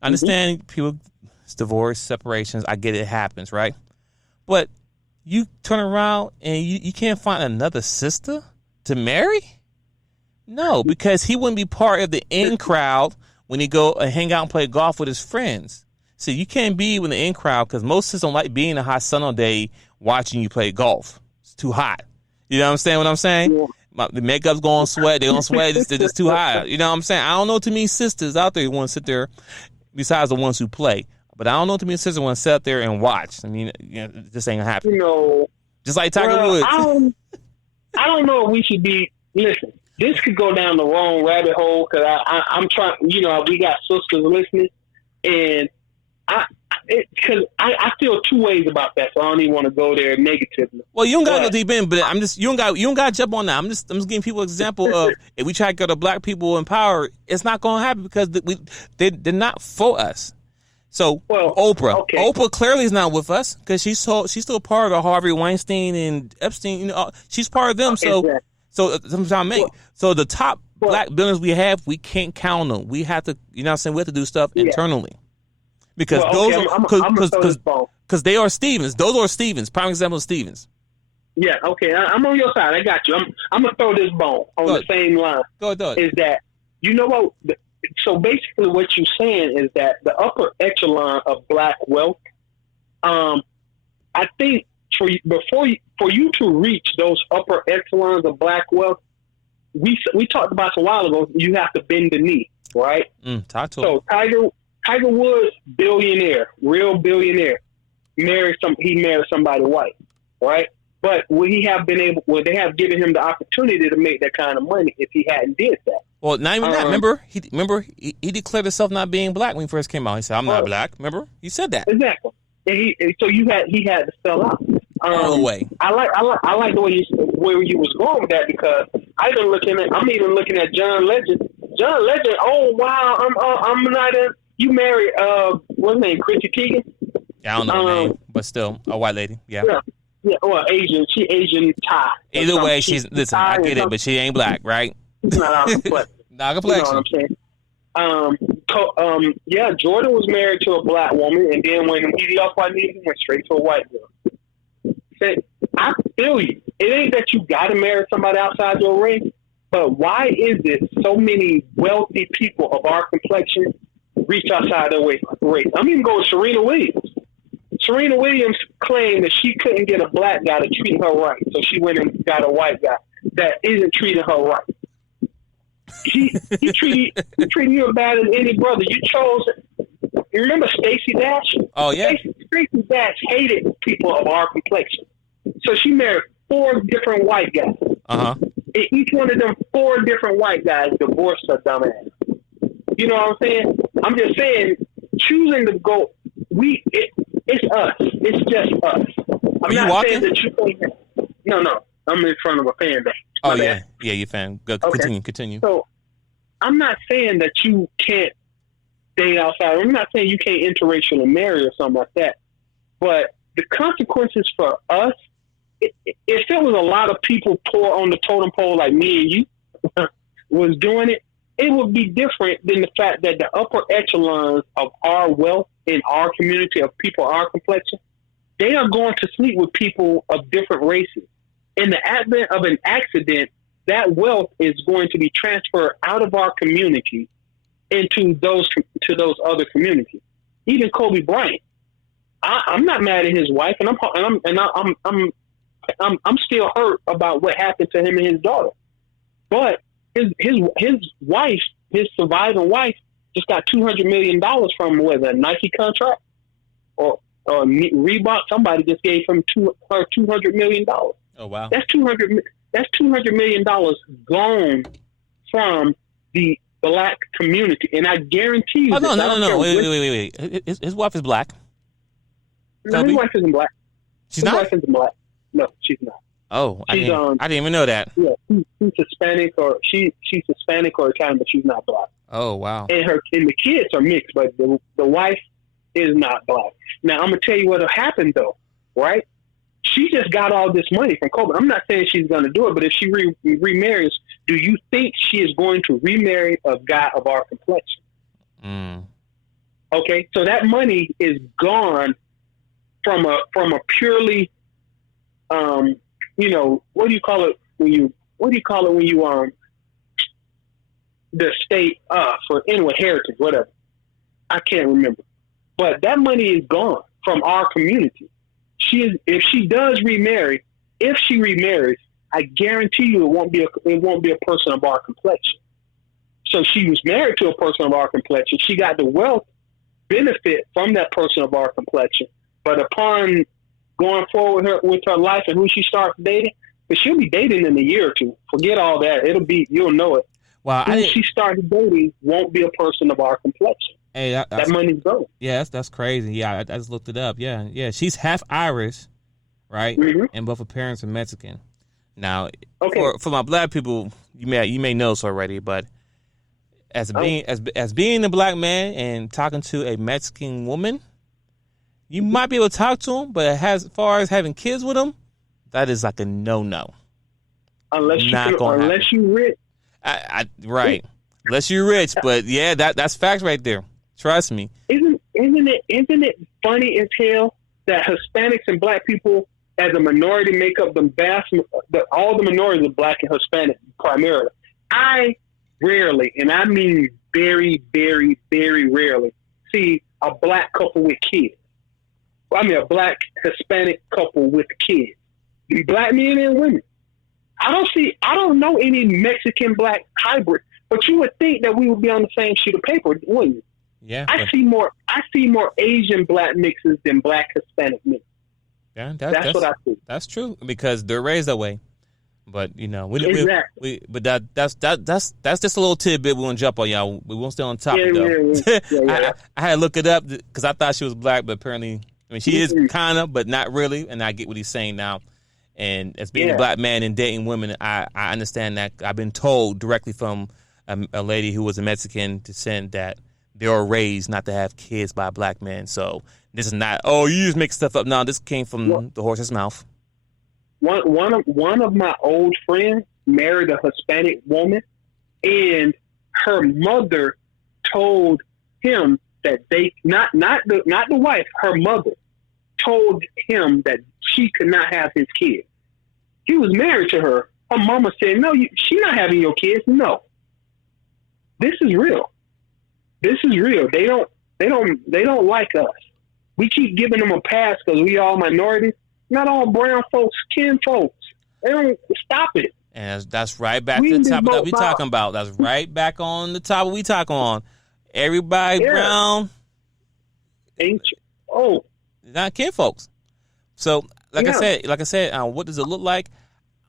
I understand people, divorce, separations. I get it happens, right? But you turn around and you can't find another sister to marry? No, because he wouldn't be part of the in crowd when he go and hang out and play golf with his friends. See, you can't be with the in crowd because most sisters don't like being in a hot sun all day watching you play golf. It's too hot. You know what I'm saying? Yeah. The makeup's going to sweat. They're going to sweat. It's just too hot. You know what I'm saying? I don't know too many sisters out there who want to sit there besides the ones who play. But I don't know too many sisters who want to sit out there and watch. I mean, you know, this ain't going to happen. You know, just like Tiger Woods. I don't know if we should be, listen, this could go down the wrong rabbit hole because I'm trying, you know, we got sisters listening. And because I feel two ways about that, so I don't even want to go there negatively. Well, you don't got to go deep in, but I'm just you don't got to jump on that. I'm just giving people an example of if we try to get the black people in power, it's not going to happen because they're not for us. So Oprah, Oprah clearly is not with us because she's still part of the Harvey Weinstein and Epstein. You know, she's part of them. So so the top black billionaires we have, we can't count them. We have to, you know what I'm saying? We have to do stuff internally because because they are Stevens. Those are Stevens. Prime example of Stevens. Yeah, okay. I'm on your side. I got you. I'm gonna throw this bone on the same line. Go ahead. Is that you know what? So basically, what you're saying is that the upper echelon of black wealth. I think for you to reach those upper echelons of black wealth, we talked about a while ago. You have to bend the knee, right? So Tiger Woods, billionaire, real billionaire, he married somebody white, right? But would he have been able? Would they have given him the opportunity to make that kind of money if he hadn't did that? Well, not even that. Remember, he declared himself not being black when he first came out. He said, "I'm not black." Remember, he said that exactly. And he had to spell out. All the way. I like the way where you was going with that because I'm even looking at John Legend. John Legend. Oh wow, I'm not a. You married what's her name? Chrissy Teigen. Yeah, I don't know her name, but still a white lady. Yeah. Yeah, well, Asian. She Asian Thai. Either way, listen. I get it, but she ain't black, right? Not complexion. Not complexion. You know what I'm saying? Jordan was married to a black woman, and then when he lost white knees, he went straight to a white girl. I feel you. It ain't that you got to marry somebody outside your race, but why is it so many wealthy people of our complexion reach outside their race? I'm even going with Serena Williams. Serena Williams claimed that she couldn't get a black guy to treat her right, so she went and got a white guy that isn't treating her right. He treated you as bad as any brother. You chose. You remember Stacey Dash? Oh yeah. Stacey Dash hated people of our complexion, so she married 4 different white guys. Each one of them 4 different white guys divorced her dumb ass. You know what I'm saying? I'm just saying, choosing to go. It's us. It's just us. I'm not saying that you can't. No. I'm in front of a fan base. Oh, yeah. Yeah, you're a fan. Go, okay. Continue. So, I'm not saying that you can't date outside. I'm not saying you can't interracially marry or something like that. But the consequences for us, if there was a lot of people poor on the totem pole like me and you was doing it, it would be different than the fact that the upper echelons of our wealth in our community of people our complexion, they are going to sleep with people of different races. In the advent of an accident, that wealth is going to be transferred out of our community into those other communities. Even Kobe Bryant, I'm not mad at his wife, and I'm still hurt about what happened to him and his daughter. But his wife, his surviving wife, just got $200 million from a Nike contract or Reebok. Somebody just gave him her $200 million. Oh wow! That's $200 million gone from the black community, and I guarantee you. Oh no! Wait! His wife is black. No, his wife isn't black. She's not. His wife isn't black. No, she's not. Oh, I didn't even know that. Yeah, she's Hispanic she's Hispanic or Italian, but she's not black. Oh wow! And the kids are mixed, but the wife is not black. Now I'm gonna tell you what'll happen though, right? She just got all this money from Kobe. I'm not saying she's gonna do it, but if she remarries, do you think she is going to remarry a guy of our complexion? Okay, so that money is gone from a purely what do you call it when you the state for anyway heritage, whatever. I can't remember. But that money is gone from our community. If she remarries, I guarantee you it won't be a person of our complexion. So she was married to a person of our complexion. She got the wealth benefit from that person of our complexion. But upon going forward with her life and who she starts dating, but she'll be dating in a year or two. Forget all that. You'll know it. Wow, who she starts dating won't be a person of our complexion. Hey, that money's gone. Yeah, that's crazy. Yeah, I just looked it up. Yeah. She's half Irish, right? Mm-hmm. And both her parents are Mexican. Now, for my black people, you may know this already, but as being a black man and talking to a Mexican woman, you might be able to talk to them, but as far as having kids with them, that is like a no. Unless you rich. Right. Unless you're rich, but yeah, that's facts right there. Trust me. Isn't it funny as hell that Hispanics and black people as a minority make up all the minorities are black and Hispanic primarily. I rarely, and I mean very, very, very rarely, see a black couple with kids. I mean a black Hispanic couple with kids. Black men and women. I don't know any Mexican black hybrid, but you would think that we would be on the same sheet of paper, wouldn't you? Yeah. I see more Asian black mixes than black Hispanic mixes. Yeah, that's what I see. That's true because they're raised that way. But Exactly. but that's just a little tidbit. We won't jump on y'all. We won't stay on topic though. Yeah. I had to look it up because I thought she was black, but apparently, I mean, she is kind of, but not really. And I get what he's saying now. And as being a black man and dating women, I understand that. I've been told directly from a lady who was a Mexican descent that they were raised not to have kids by black men. So this is not, you just make stuff up. No, this came from the horse's mouth. One of my old friends married a Hispanic woman, and her mother told him that they not the wife, her mother told him that she could not have his kids. He was married to her. Her mama said, "No, she's not having your kids." No, this is real. This is real. They don't like us. We keep giving them a pass because we all minorities. Not all brown folks, kin folks. They don't stop it. And that's right back to the topic that we talking about. That's right back on the topic we talking on. Everybody brown ain't you? Not kin folks. So like I said, what does it look like?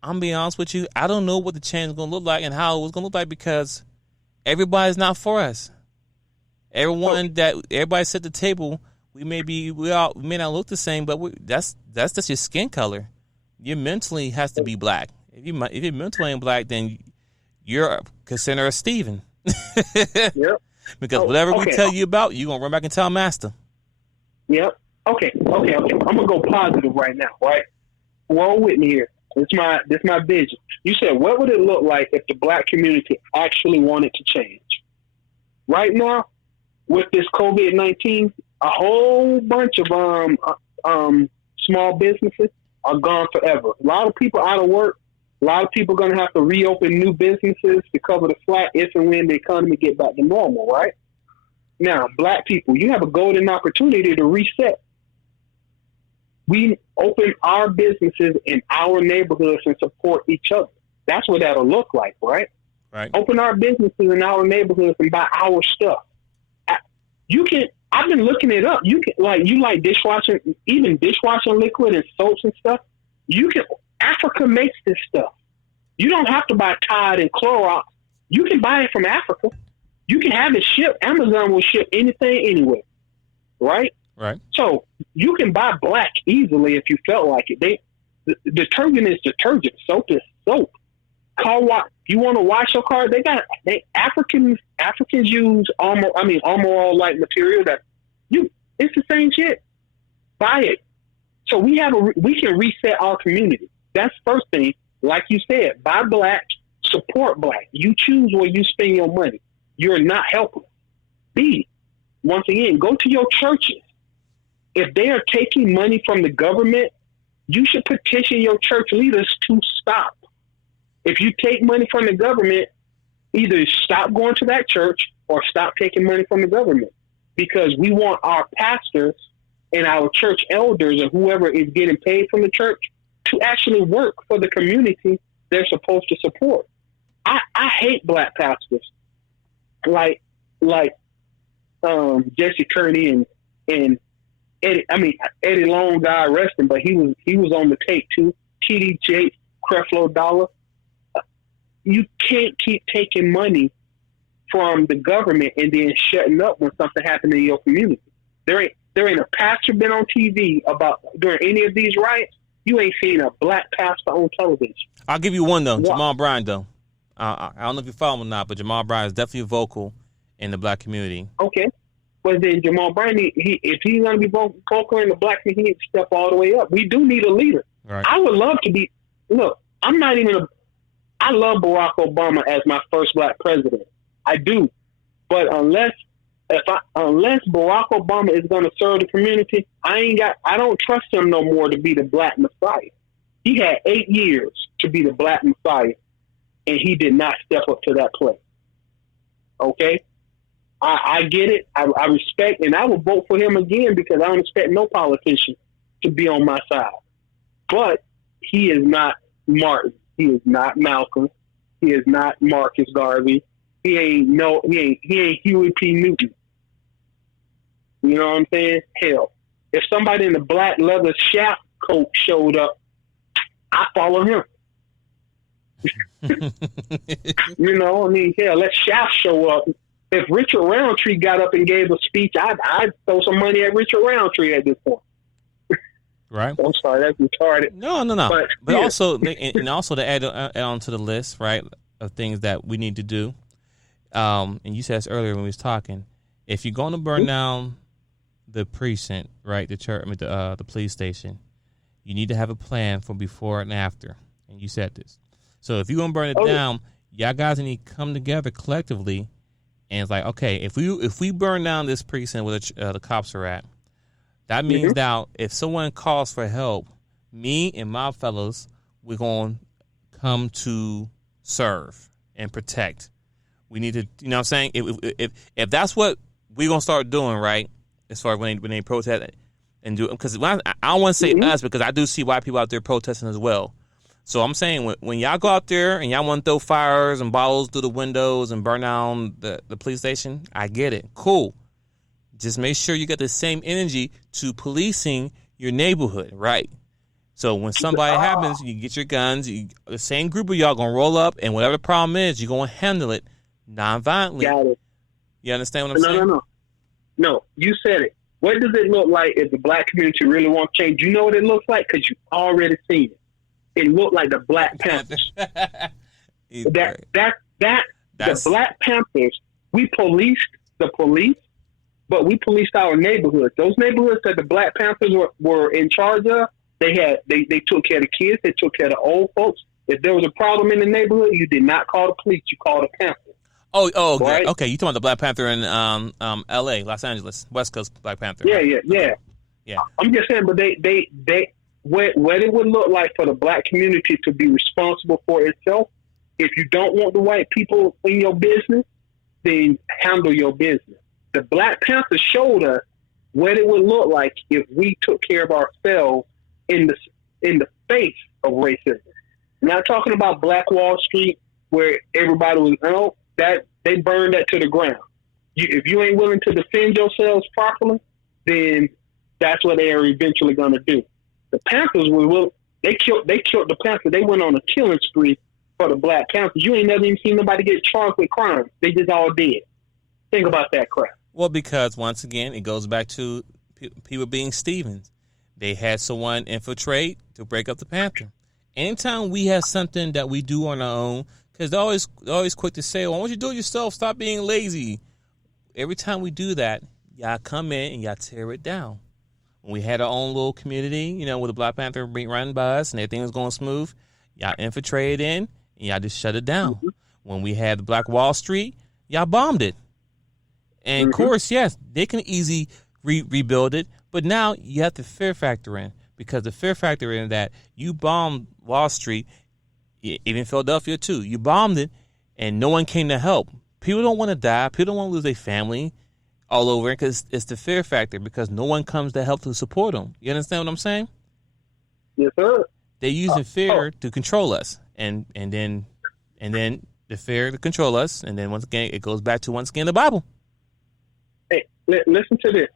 I'm being honest with you. I don't know what the change is gonna look like and how it was gonna look like because everybody's not for us. Everybody sit at the table. We may not look the same, but that's just your skin color. Your mentally has to be black. If you're mentally ain't black, then you're considered a Steven. Yep. Because whatever we tell you about, you're gonna run back and tell Master. Yep. Okay. I'm gonna go positive right now, right? Roll with me here. This my vision. You said, what would it look like if the black community actually wanted to change? Right now, with this COVID-19, a whole bunch of small businesses are gone forever. A lot of people out of work. A lot of people are going to have to reopen new businesses to cover the slack if and when the economy get back to normal, right? Now, black people, you have a golden opportunity to reset. We open our businesses in our neighborhoods and support each other. That's what that'll look like, right? Right. Open our businesses in our neighborhoods and buy our stuff. I've been looking it up. You like dishwashing, even dishwashing liquid and soaps and stuff. Africa makes this stuff. You don't have to buy Tide and Clorox. You can buy it from Africa. You can have it shipped. Amazon will ship anything anywhere, right? Right. So you can buy black easily if you felt like it. Detergent is detergent. Soap is soap. Car wash. You want to wash your car? Africans use Armor All like material it's the same shit. Buy it. So we can reset our community. That's first thing. Like you said, buy black, support black. You choose where you spend your money. You're not helpless. B, once again, go to your churches. If they are taking money from the government, you should petition your church leaders to stop. If you take money from the government, either stop going to that church or stop taking money from the government, because we want our pastors and our church elders or whoever is getting paid from the church to actually work for the community they're supposed to support. I hate black pastors like Jesse Kearney and Eddie Long, God rest him, but he was on the tape too. TD Jakes, Creflo Dollar. You can't keep taking money from the government and then shutting up when something happens in your community. There ain't a pastor been on TV during any of these riots. You ain't seen a black pastor on television. I'll give you one though. Jamal Bryant though. I don't know if you follow him or not, but Jamal Bryant is definitely vocal in the black community. Okay. But then Jamal Bryant, if he's going to be vocal in the black community, he needs to step all the way up. We do need a leader. Right. I would love to be. Look, I'm not even I love Barack Obama as my first black president. I do. But unless Barack Obama is going to serve the community, I don't trust him no more to be the black Messiah. He had 8 years to be the black Messiah, and he did not step up to that plate. Okay? I get it. I respect, and I will vote for him again because I don't expect no politician to be on my side. But he is not Martin. He is not Malcolm. He is not Marcus Garvey. He ain't Huey P. Newton. You know what I'm saying? Hell, if somebody in the black leather shaft coat showed up, I follow him. You know, I mean, hell, let Shaft show up. If Richard Roundtree got up and gave a speech, I'd throw some money at Richard Roundtree at this point. Right. I'm sorry, that's retarded. No. But yeah. also to add on to the list, right, of things that we need to do. And you said this earlier when we was talking. If you're going to burn down the precinct, right, the church, the police station, you need to have a plan for before and after. And you said this. So if you're going to burn it down, y'all guys need to come together collectively. And it's like, okay, if we burn down this precinct where the cops are at, that means now if someone calls for help, me and my fellows, we're going to come to serve and protect. We need to, you know what I'm saying? If that's what we're going to start doing, right, as far as when they protest and do, because I don't want to say us because I do see white people out there protesting as well. So I'm saying when y'all go out there and y'all want to throw fires and bottles through the windows and burn down the police station, I get it. Cool. Just make sure you get the same energy to policing your neighborhood, right? So when somebody happens, you get your guns. The same group of y'all going to roll up, and whatever the problem is, you're going to handle it non-violently. Got it. You understand what I'm saying? No, you said it. What does it look like if the black community really wants change? You know what it looks like because you've already seen it. It looked like the Black Panthers. The Black Panthers, we policed the police, but we policed our neighborhoods. Those neighborhoods that the Black Panthers were in charge of, they took care of the kids, they took care of the old folks. If there was a problem in the neighborhood, you did not call the police, you called the Panthers. Oh, right? Okay. You talking about the Black Panther in L.A., Los Angeles, West Coast Black Panther? Yeah. I'm just saying, but they what it would look like for the black community to be responsible for itself. If you don't want the white people in your business, then handle your business. The Black Panthers showed us what it would look like if we took care of ourselves in the face of racism. I'm not talking about Black Wall Street where everybody was that they burned that to the ground. If you ain't willing to defend yourselves properly, then that's what they are eventually going to do. The Panthers they killed the Panthers. They went on a killing spree for the Black Panthers. You ain't never even seen nobody get charged with crime. They just all dead. Think about that crap. Well, because once again, it goes back to people being Stevens. They had someone infiltrate to break up the Panther. Anytime we have something that we do on our own, because they're always quick to say, well, why don't you do it yourself? Stop being lazy. Every time we do that, y'all come in and y'all tear it down. When we had our own little community, with the Black Panther running by us and everything was going smooth, y'all infiltrated in and y'all just shut it down. Mm-hmm. When we had the Black Wall Street, y'all bombed it. And of course, yes, they can easily rebuild it, but now you have the fear factor in, because the fear factor in that you bombed Wall Street, even Philadelphia too. You bombed it and no one came to help. People don't want to die. People don't want to lose their family all over, because it's the fear factor, because no one comes to help to support them. You understand what I'm saying? Yes, sir. They're using fear to control us, and then the fear to control us, and then once again it goes back to the Bible. Hey, listen to this.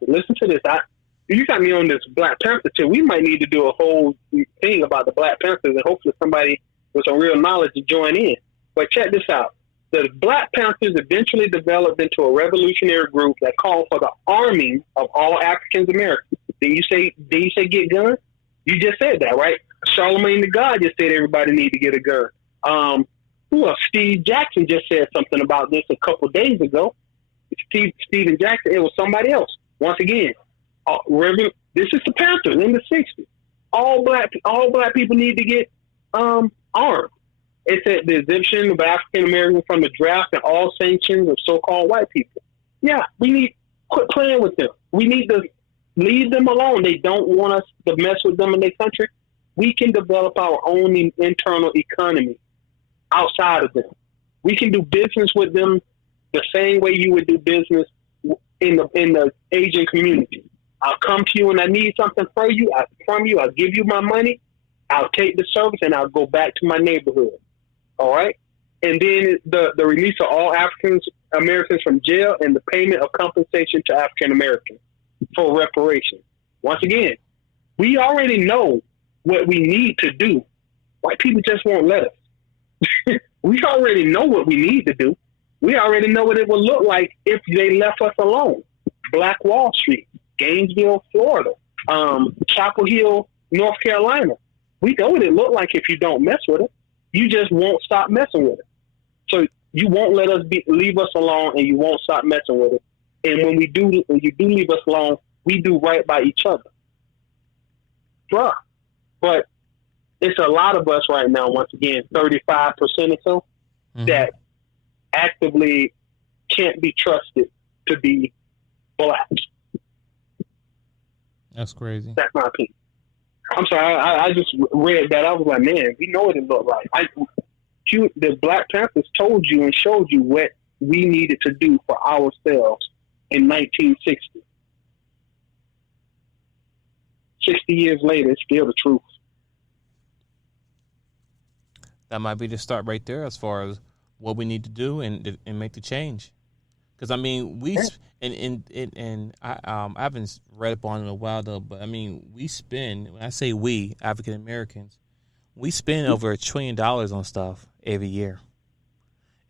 You got me on this Black Panther too. We might need to do a whole thing about the Black Panthers, and hopefully somebody with some real knowledge to join in. But check this out. The Black Panthers eventually developed into a revolutionary group that called for the arming of all African Americans. Did you say get guns? You just said that, right? Charlemagne the God just said everybody need to get a gun. Well, Steve Jackson just said something about this a couple days ago. Steven Jackson, it was somebody else. Once again, this is the Panthers in the 60s. All black people need to get armed. It said the exemption of African Americans from the draft and all sanctions of so-called white people. Yeah, we need to quit playing with them. We need to leave them alone. They don't want us to mess with them in their country. We can develop our own internal economy outside of them. We can do business with them the same way you would do business in the Asian community. I'll come to you when I need something from you. I'll give you my money. I'll take the service and I'll go back to my neighborhood. All right? And then the release of all African Americans from jail and the payment of compensation to African Americans for reparations. Once again, we already know what we need to do. White people just won't let us. We already know what we need to do. We already know what it would look like if they left us alone. Black Wall Street, Gainesville, Florida, Chapel Hill, North Carolina. We know what it looked like if you don't mess with it. You just won't stop messing with it. So you won't let us leave us alone, and you won't stop messing with it. And when you do leave us alone, we do right by each other. Bruh. But it's a lot of us right now, once again, 35% or so, that actively can't be trusted to be black. That's crazy. That's my opinion. I'm sorry, I just read that. I was like, man, we know what it looked like. The Black Panthers told you and showed you what we needed to do for ourselves in 1960. 60 years later, it's still the truth. That might be the start right there as far as what we need to do and make the change. Because I mean, I haven't read up on it in a while though. But I mean, we spend. When I say we, African Americans, we spend over $1 trillion on stuff every year,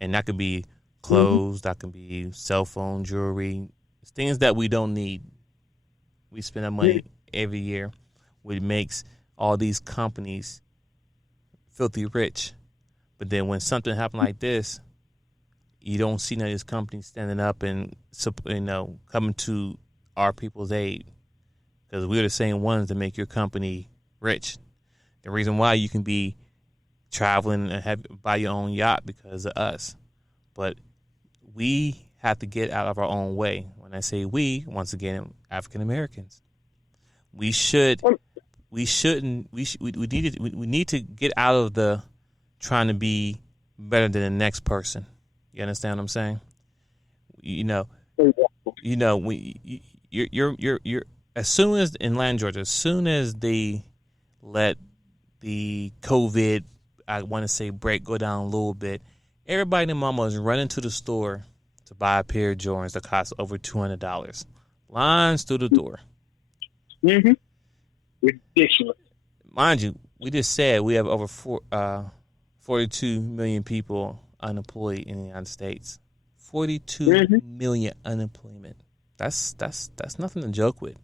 and that could be clothes, that could be cell phone, jewelry, things that we don't need. We spend our money every year, which makes all these companies filthy rich. But then when something happened like this, you don't see none of these companies standing up and coming to our people's aid, because we're the same ones that make your company rich. The reason why you can be traveling and buy your own yacht because of us. But we have to get out of our own way. When I say we, once again, African Americans, we need to get out of the trying to be better than the next person. You understand what I'm saying? You're as soon as in Atlanta, Georgia, as soon as they let the COVID, I want to say, break go down a little bit, everybody and their mama is running to the store to buy a pair of Jordans that cost over $200. Lines through the door. Mm-hmm. Ridiculous. Mind you, we just said we have over 42 million people unemployed in the United States. 42 million unemployment. That's nothing to joke with.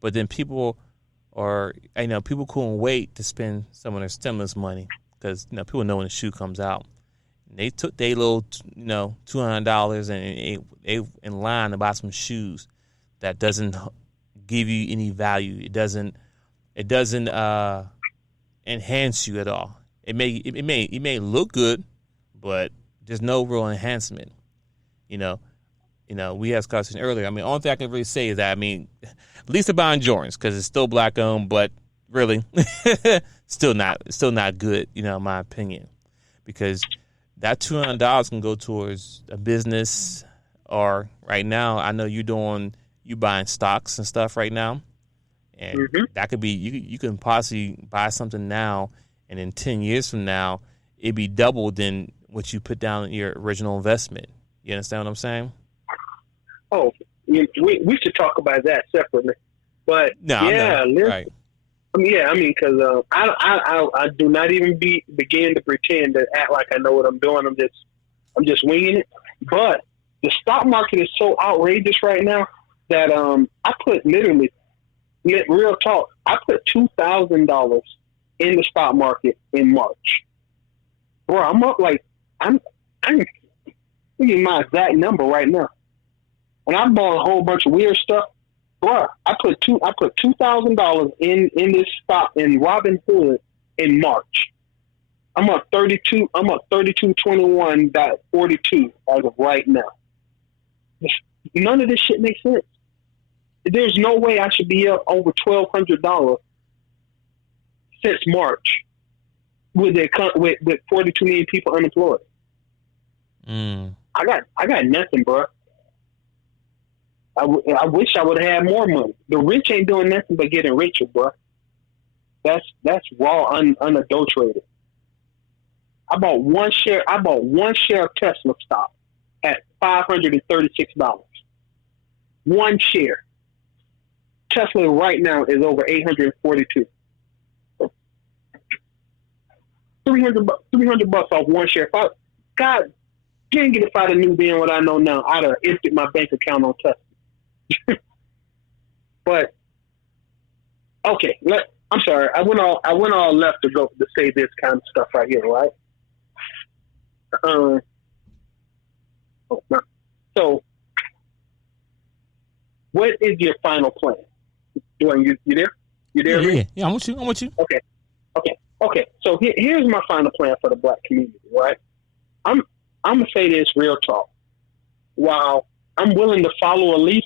But then people couldn't wait to spend some of their stimulus money because people know when the shoe comes out. And they took their little $200 and they in line to buy some shoes that doesn't give you any value. It doesn't enhance you at all. It may look good, but there's no real enhancement. We had this conversation earlier. I mean, the only thing I can really say is that, I mean, at least they're buying Jordans because it's still black owned, but really, still not good, in my opinion, because that $200 can go towards a business, or right now, I know you buying stocks and stuff right now, and that could be you can possibly buy something now, and in 10 years from now, it'd be double than what you put down in your original investment. You understand what I'm saying? Oh, we should talk about that separately. But right. Because I do not even begin to pretend to act like I know what I'm doing. I'm just winging it. But the stock market is so outrageous right now that I put literally, real talk, I put $2,000 in the stock market in March. bro, I'm up like I'm give you my exact number right now, and I bought a whole bunch of weird stuff, bro. I put $2,000 in this stock in Robinhood in March. I'm up 32. I'm up 32.21.42 as of right now. None of this shit makes sense. There's no way I should be up over $1,200 since March with 42 million people unemployed. I got nothing, bro. I wish I would have had more money. The rich ain't doing nothing but getting richer, bro. That's raw, unadulterated. I bought one share of Tesla stock at $536. One share. Tesla right now is over 842. $300 off one share. God, dang it! If I'd have knew then what I know now, I'd have emptied my bank account on Tesla. But okay, I'm sorry. I went all left to say this kind of stuff right here, right? So, what is your final plan? You there? You there? Yeah. I'm with you. Okay. So here's my final plan for the black community, right? I'm gonna say this real talk. While I'm willing to follow a lead,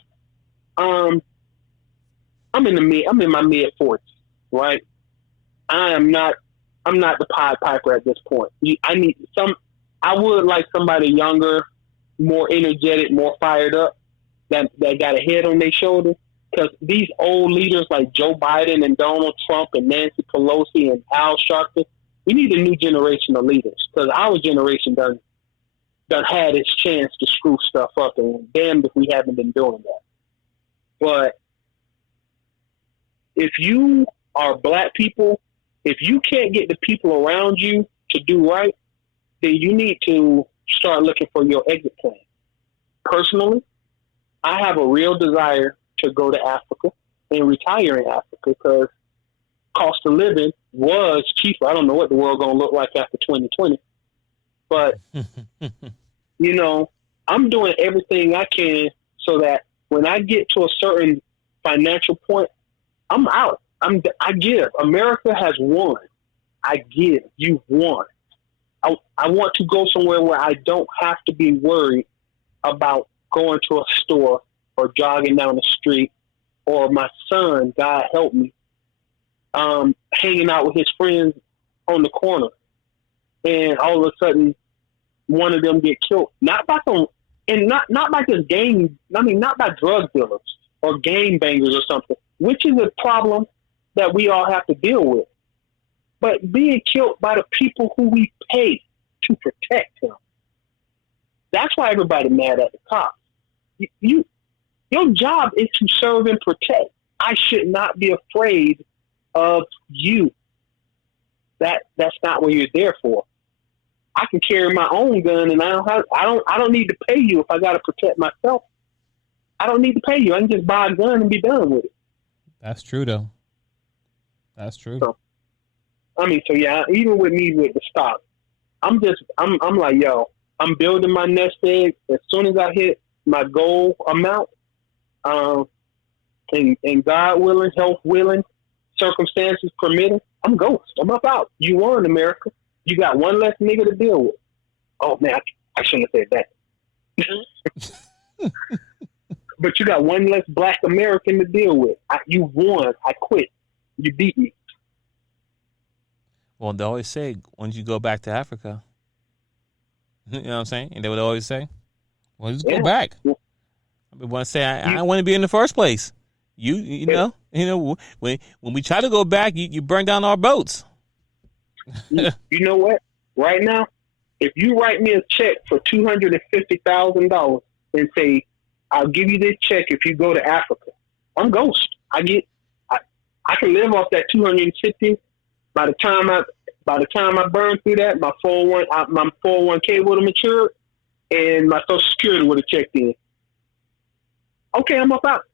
I'm in my mid-40s, right? I'm not the Pied Piper at this point. I would like somebody younger, more energetic, more fired up, that got a head on their shoulder. Because these old leaders like Joe Biden and Donald Trump and Nancy Pelosi and Al Sharpton, we need a new generation of leaders. Because our generation done had its chance to screw stuff up, and damned if we haven't been doing that. But if you are black people, if you can't get the people around you to do right, then you need to start looking for your exit plan. Personally, I have a real desire to go to Africa and retire in Africa because cost of living was cheaper. I don't know what the world going to look like after 2020, but I'm doing everything I can so that when I get to a certain financial point, I'm out. I give. America has won. I give. You've won. I want to go somewhere where I don't have to be worried about going to a store or jogging down the street, or my son, God help me, hanging out with his friends on the corner, and all of a sudden, one of them get killed. Not by just not by drug dealers or gang bangers or something, which is a problem that we all have to deal with. But being killed by the people who we pay to protect him. That's why everybody mad at the cops. Your job is to serve and protect. I should not be afraid of you. That's not what you're there for. I can carry my own gun, and I don't need to pay you if I got to protect myself. I don't need to pay you. I can just buy a gun and be done with it. That's true, though. That's true. So yeah, even with me with the stock, I'm like, yo, I'm building my nest egg. As soon as I hit my goal amount, and God willing, health willing, circumstances permitting, I'm ghost. I'm up out. You won, America. You got one less nigga to deal with. Oh man, I shouldn't have said that. But you got one less black American to deal with. You won. I quit. You beat me. Well, they always say, once you go back to Africa, you know what I'm saying? And they would always say, well, just go back. I want to say, I want to be in the first place. You know, when we try to go back, you burn down our boats. You know what? Right now, if you write me a check for $250,000 and say, I'll give you this check if you go to Africa, I'm ghost. I can live off that 250. By the time I burn through that, my 401k would have matured, and my Social Security would have checked in. Okay, I'm up out.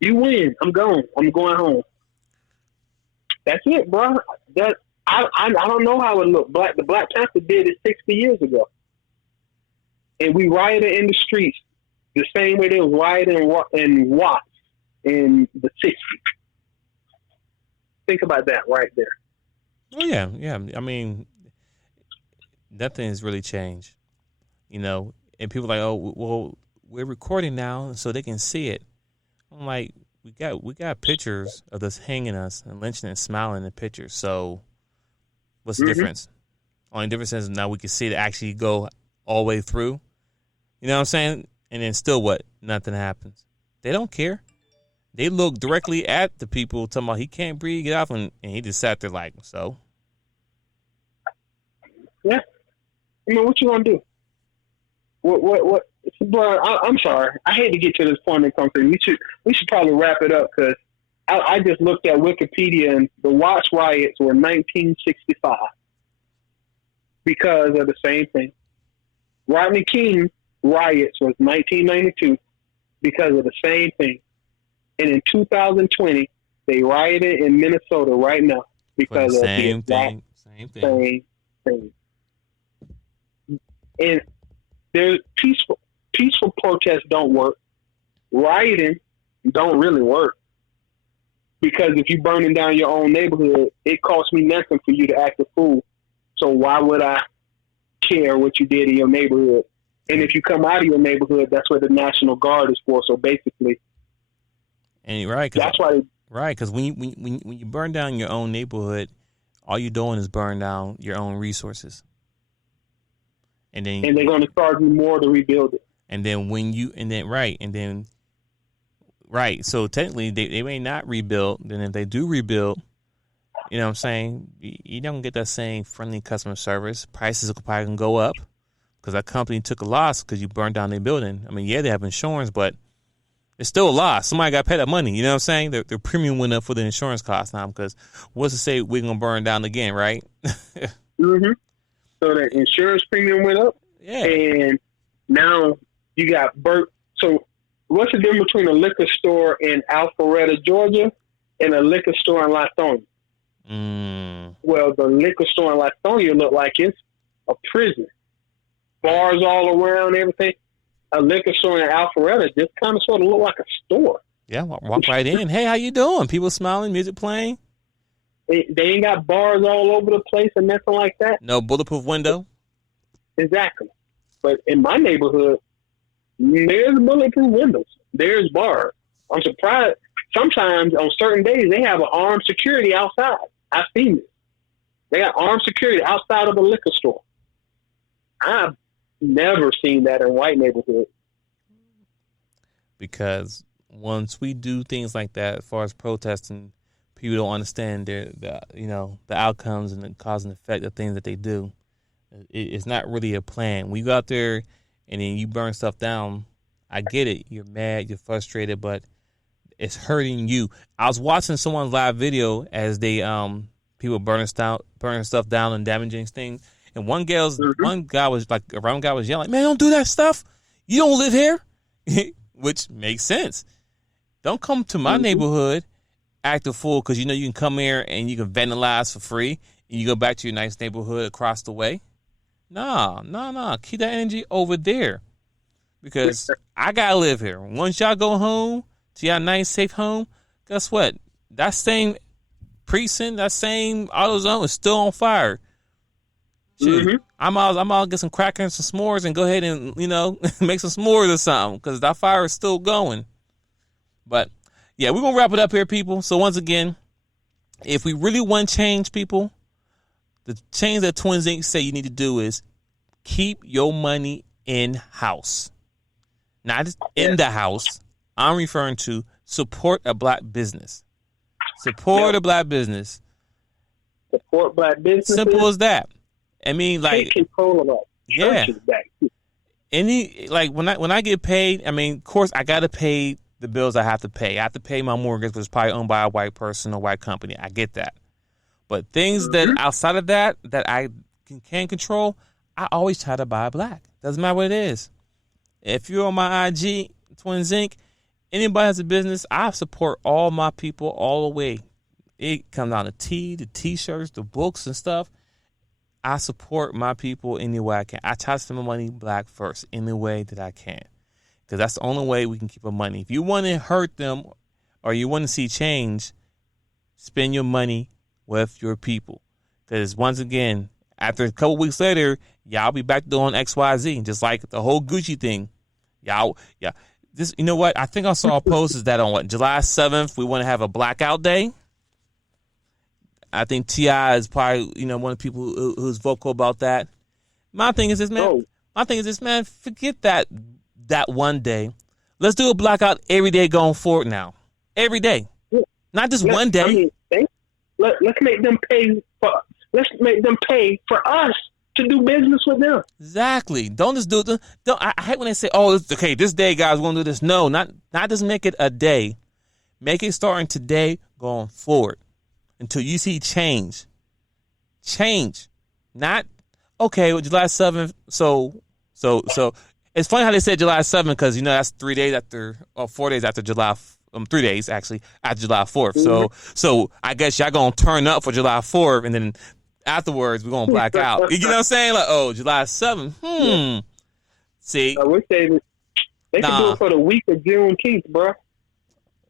You win. I'm gone. I'm going home. That's it, bro. I don't know how it looked. The Black Panther did it 60 years ago, and we rioted in the streets the same way they was rioting in Watts in the 60s. Think about that right there. Oh yeah, yeah. I mean, nothing has really changed, you know. And people are like, oh, well, we're recording now, so they can see it. I'm like, we got pictures of us hanging us and lynching and smiling in the pictures. So, what's the difference? Only difference is now we can see it actually go all the way through. You know what I'm saying? And then still what? Nothing happens. They don't care. They look directly at the people talking about he can't breathe, get off, and he just sat there like, so. Yeah. I mean, what you gonna do? What? Bro, I'm sorry. I hate to get to this point in country. We should probably wrap it up because I just looked at Wikipedia and the Watts riots were 1965 because of the same thing. Rodney King riots was 1992 because of the same thing. And in 2020, they rioted in Minnesota right now because of the same thing. Same thing. And there's peaceful protests don't work. Rioting don't really work. Because if you burning down your own neighborhood, it costs me nothing for you to act a fool. So why would I care what you did in your neighborhood? And if you come out of your neighborhood, that's what the National Guard is for. So basically, and right, that's why. Right, because when you burn down your own neighborhood, all you're doing is burn down your own resources. And then they're going to charge you more to rebuild it. So technically they may not rebuild. Then if they do rebuild, you know what I'm saying, you don't get that same friendly customer service. Prices are probably going to go up because that company took a loss because you burned down their building. I mean, yeah, they have insurance, but it's still a loss. Somebody got to pay that money. You know what I'm saying? Their premium went up for the insurance cost now because what's to say we're going to burn down again, right? Mm-hmm. So the insurance premium went up. Yeah. And now you got So what's the difference between a liquor store in Alpharetta, Georgia, and a liquor store in Lithonia? Well, the liquor store in Lithonia look like it's a prison. Bars all around, everything. A liquor store in Alpharetta just kind of sort of look like a store. Yeah, walk right in. Hey, how you doing? People smiling, music playing. They ain't got bars all over the place and nothing like that. No bulletproof window. Exactly. But in my neighborhood, there's bulletproof windows. There's bars. I'm surprised. Sometimes on certain days, they have an armed security outside. I've seen it. They got armed security outside of a liquor store. I've never seen that in white neighborhoods. Because once we do things like that, as far as protesting, people don't understand the outcomes and the cause and effect of things that they do. It's not really a plan. When you go out there and then you burn stuff down, I get it. You're mad, you're frustrated, but it's hurting you. I was watching someone's live video as they people burning stuff down and damaging things, and one guy was yelling, "Man, don't do that stuff. You don't live here," which makes sense. Don't come to my neighborhood, act a fool because you know you can come here and you can vandalize for free, and you go back to your nice neighborhood across the way. No. Keep that energy over there because I got to live here. Once y'all go home to your nice, safe home, guess what? That same precinct, that same AutoZone is still on fire. Shit, I'm out get some crackers and some s'mores and go ahead and, make some s'mores or something because that fire is still going. But, yeah, we're going to wrap it up here, people. So, once again, if we really want change, people, the change that twinsinc say you need to do is keep your money in-house. Not just in the house. I'm referring to support a black business. Support a black business. Support black businesses. Simple as that. I mean, like, take control of that. Churches back. When I get paid, I mean, of course, I got to pay the bills I have to pay. I have to pay my mortgage, which is probably owned by a white person or white company. I get that. But things that outside of that I can control, I always try to buy black. Doesn't matter what it is. If you're on my IG, twinsinc, anybody has a business, I support all my people all the way. it comes down to tea, the T-shirts, the books and stuff. I support my people any way I can. I try to spend my money black first any way that I can, because that's the only way we can keep our money. If you want to hurt them or you want to see change, spend your money with your people. Because once again, after a couple weeks later, y'all be back doing XYZ, just like the whole Gucci thing. Y'all, yeah. This, you know what? I think I saw a post is that on July 7th, we want to have a blackout day. I think T.I. is probably, one of the people who's vocal about that. My thing is this, man. Forget that one day. Let's do a blackout every day going forward now. Every day. Not just one day. Let's make them pay for us to do business with them. Exactly. Don't just do it. I hate when they say, "Oh, it's okay, this day, guys, we're gonna do this." No, not just make it a day. Make it starting today, going forward, until you see change. Change, not okay. Well, July 7th. So it's funny how they said July 7th because that's 3 days after, or 4 days after July. 3 days actually after July 4th. Mm-hmm. So I guess y'all gonna turn up for July 4th, and then afterwards we're gonna black out. You know what I'm saying? Like, oh, July 7th. Yeah. See, I wish they could do it for the week of Juneteenth, bro.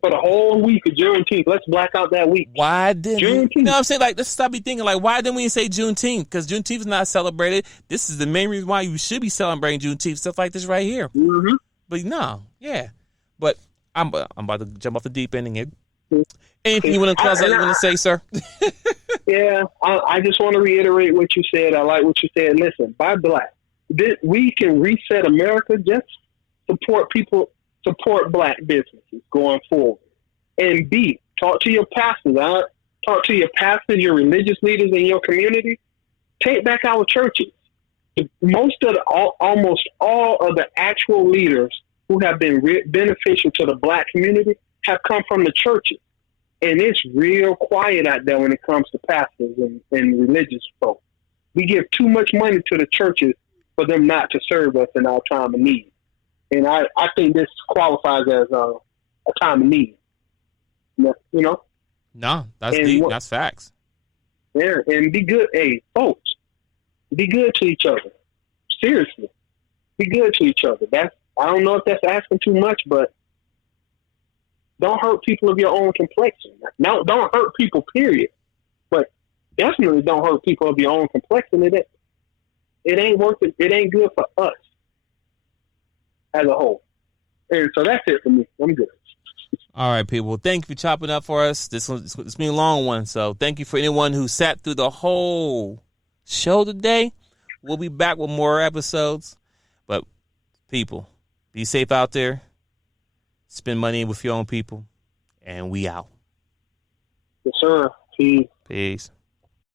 For the whole week of Juneteenth, let's black out that week. Why didn't Juneteenth? You know what I'm saying? Like, let's stop be thinking like, why didn't we say Juneteenth? Because Juneteenth is not celebrated. This is the main reason why you should be celebrating Juneteenth, stuff like this right here. Mm-hmm. But no, yeah. But I'm about to jump off the deep end again. Anything you want to say, sir? Yeah, I just want to reiterate what you said. I like what you said. Listen, buy black. We can reset America. Just support people, support black businesses going forward. And talk to your pastors. Talk to your pastors, your religious leaders in your community. Take back our churches. Almost all of the actual leaders who have been beneficial to the black community have come from the churches. And it's real quiet out there when it comes to pastors and religious folk. We give too much money to the churches for them not to serve us in our time of need. And I think this qualifies as a time of need. No, that's deep. That's facts. Yeah, and be good. Hey, folks, be good to each other. Seriously, be good to each other. I don't know if that's asking too much, but don't hurt people of your own complexion. No, don't hurt people, period. But definitely don't hurt people of your own complexion. It ain't worth it. It ain't good for us as a whole. And so that's it for me. I'm good. All right, people. Thank you for chopping up for us. It's been a long one, so thank you for anyone who sat through the whole show today. We'll be back with more episodes. But people, be safe out there. Spend money with your own people. And we out. Yes, sir. Peace. Peace.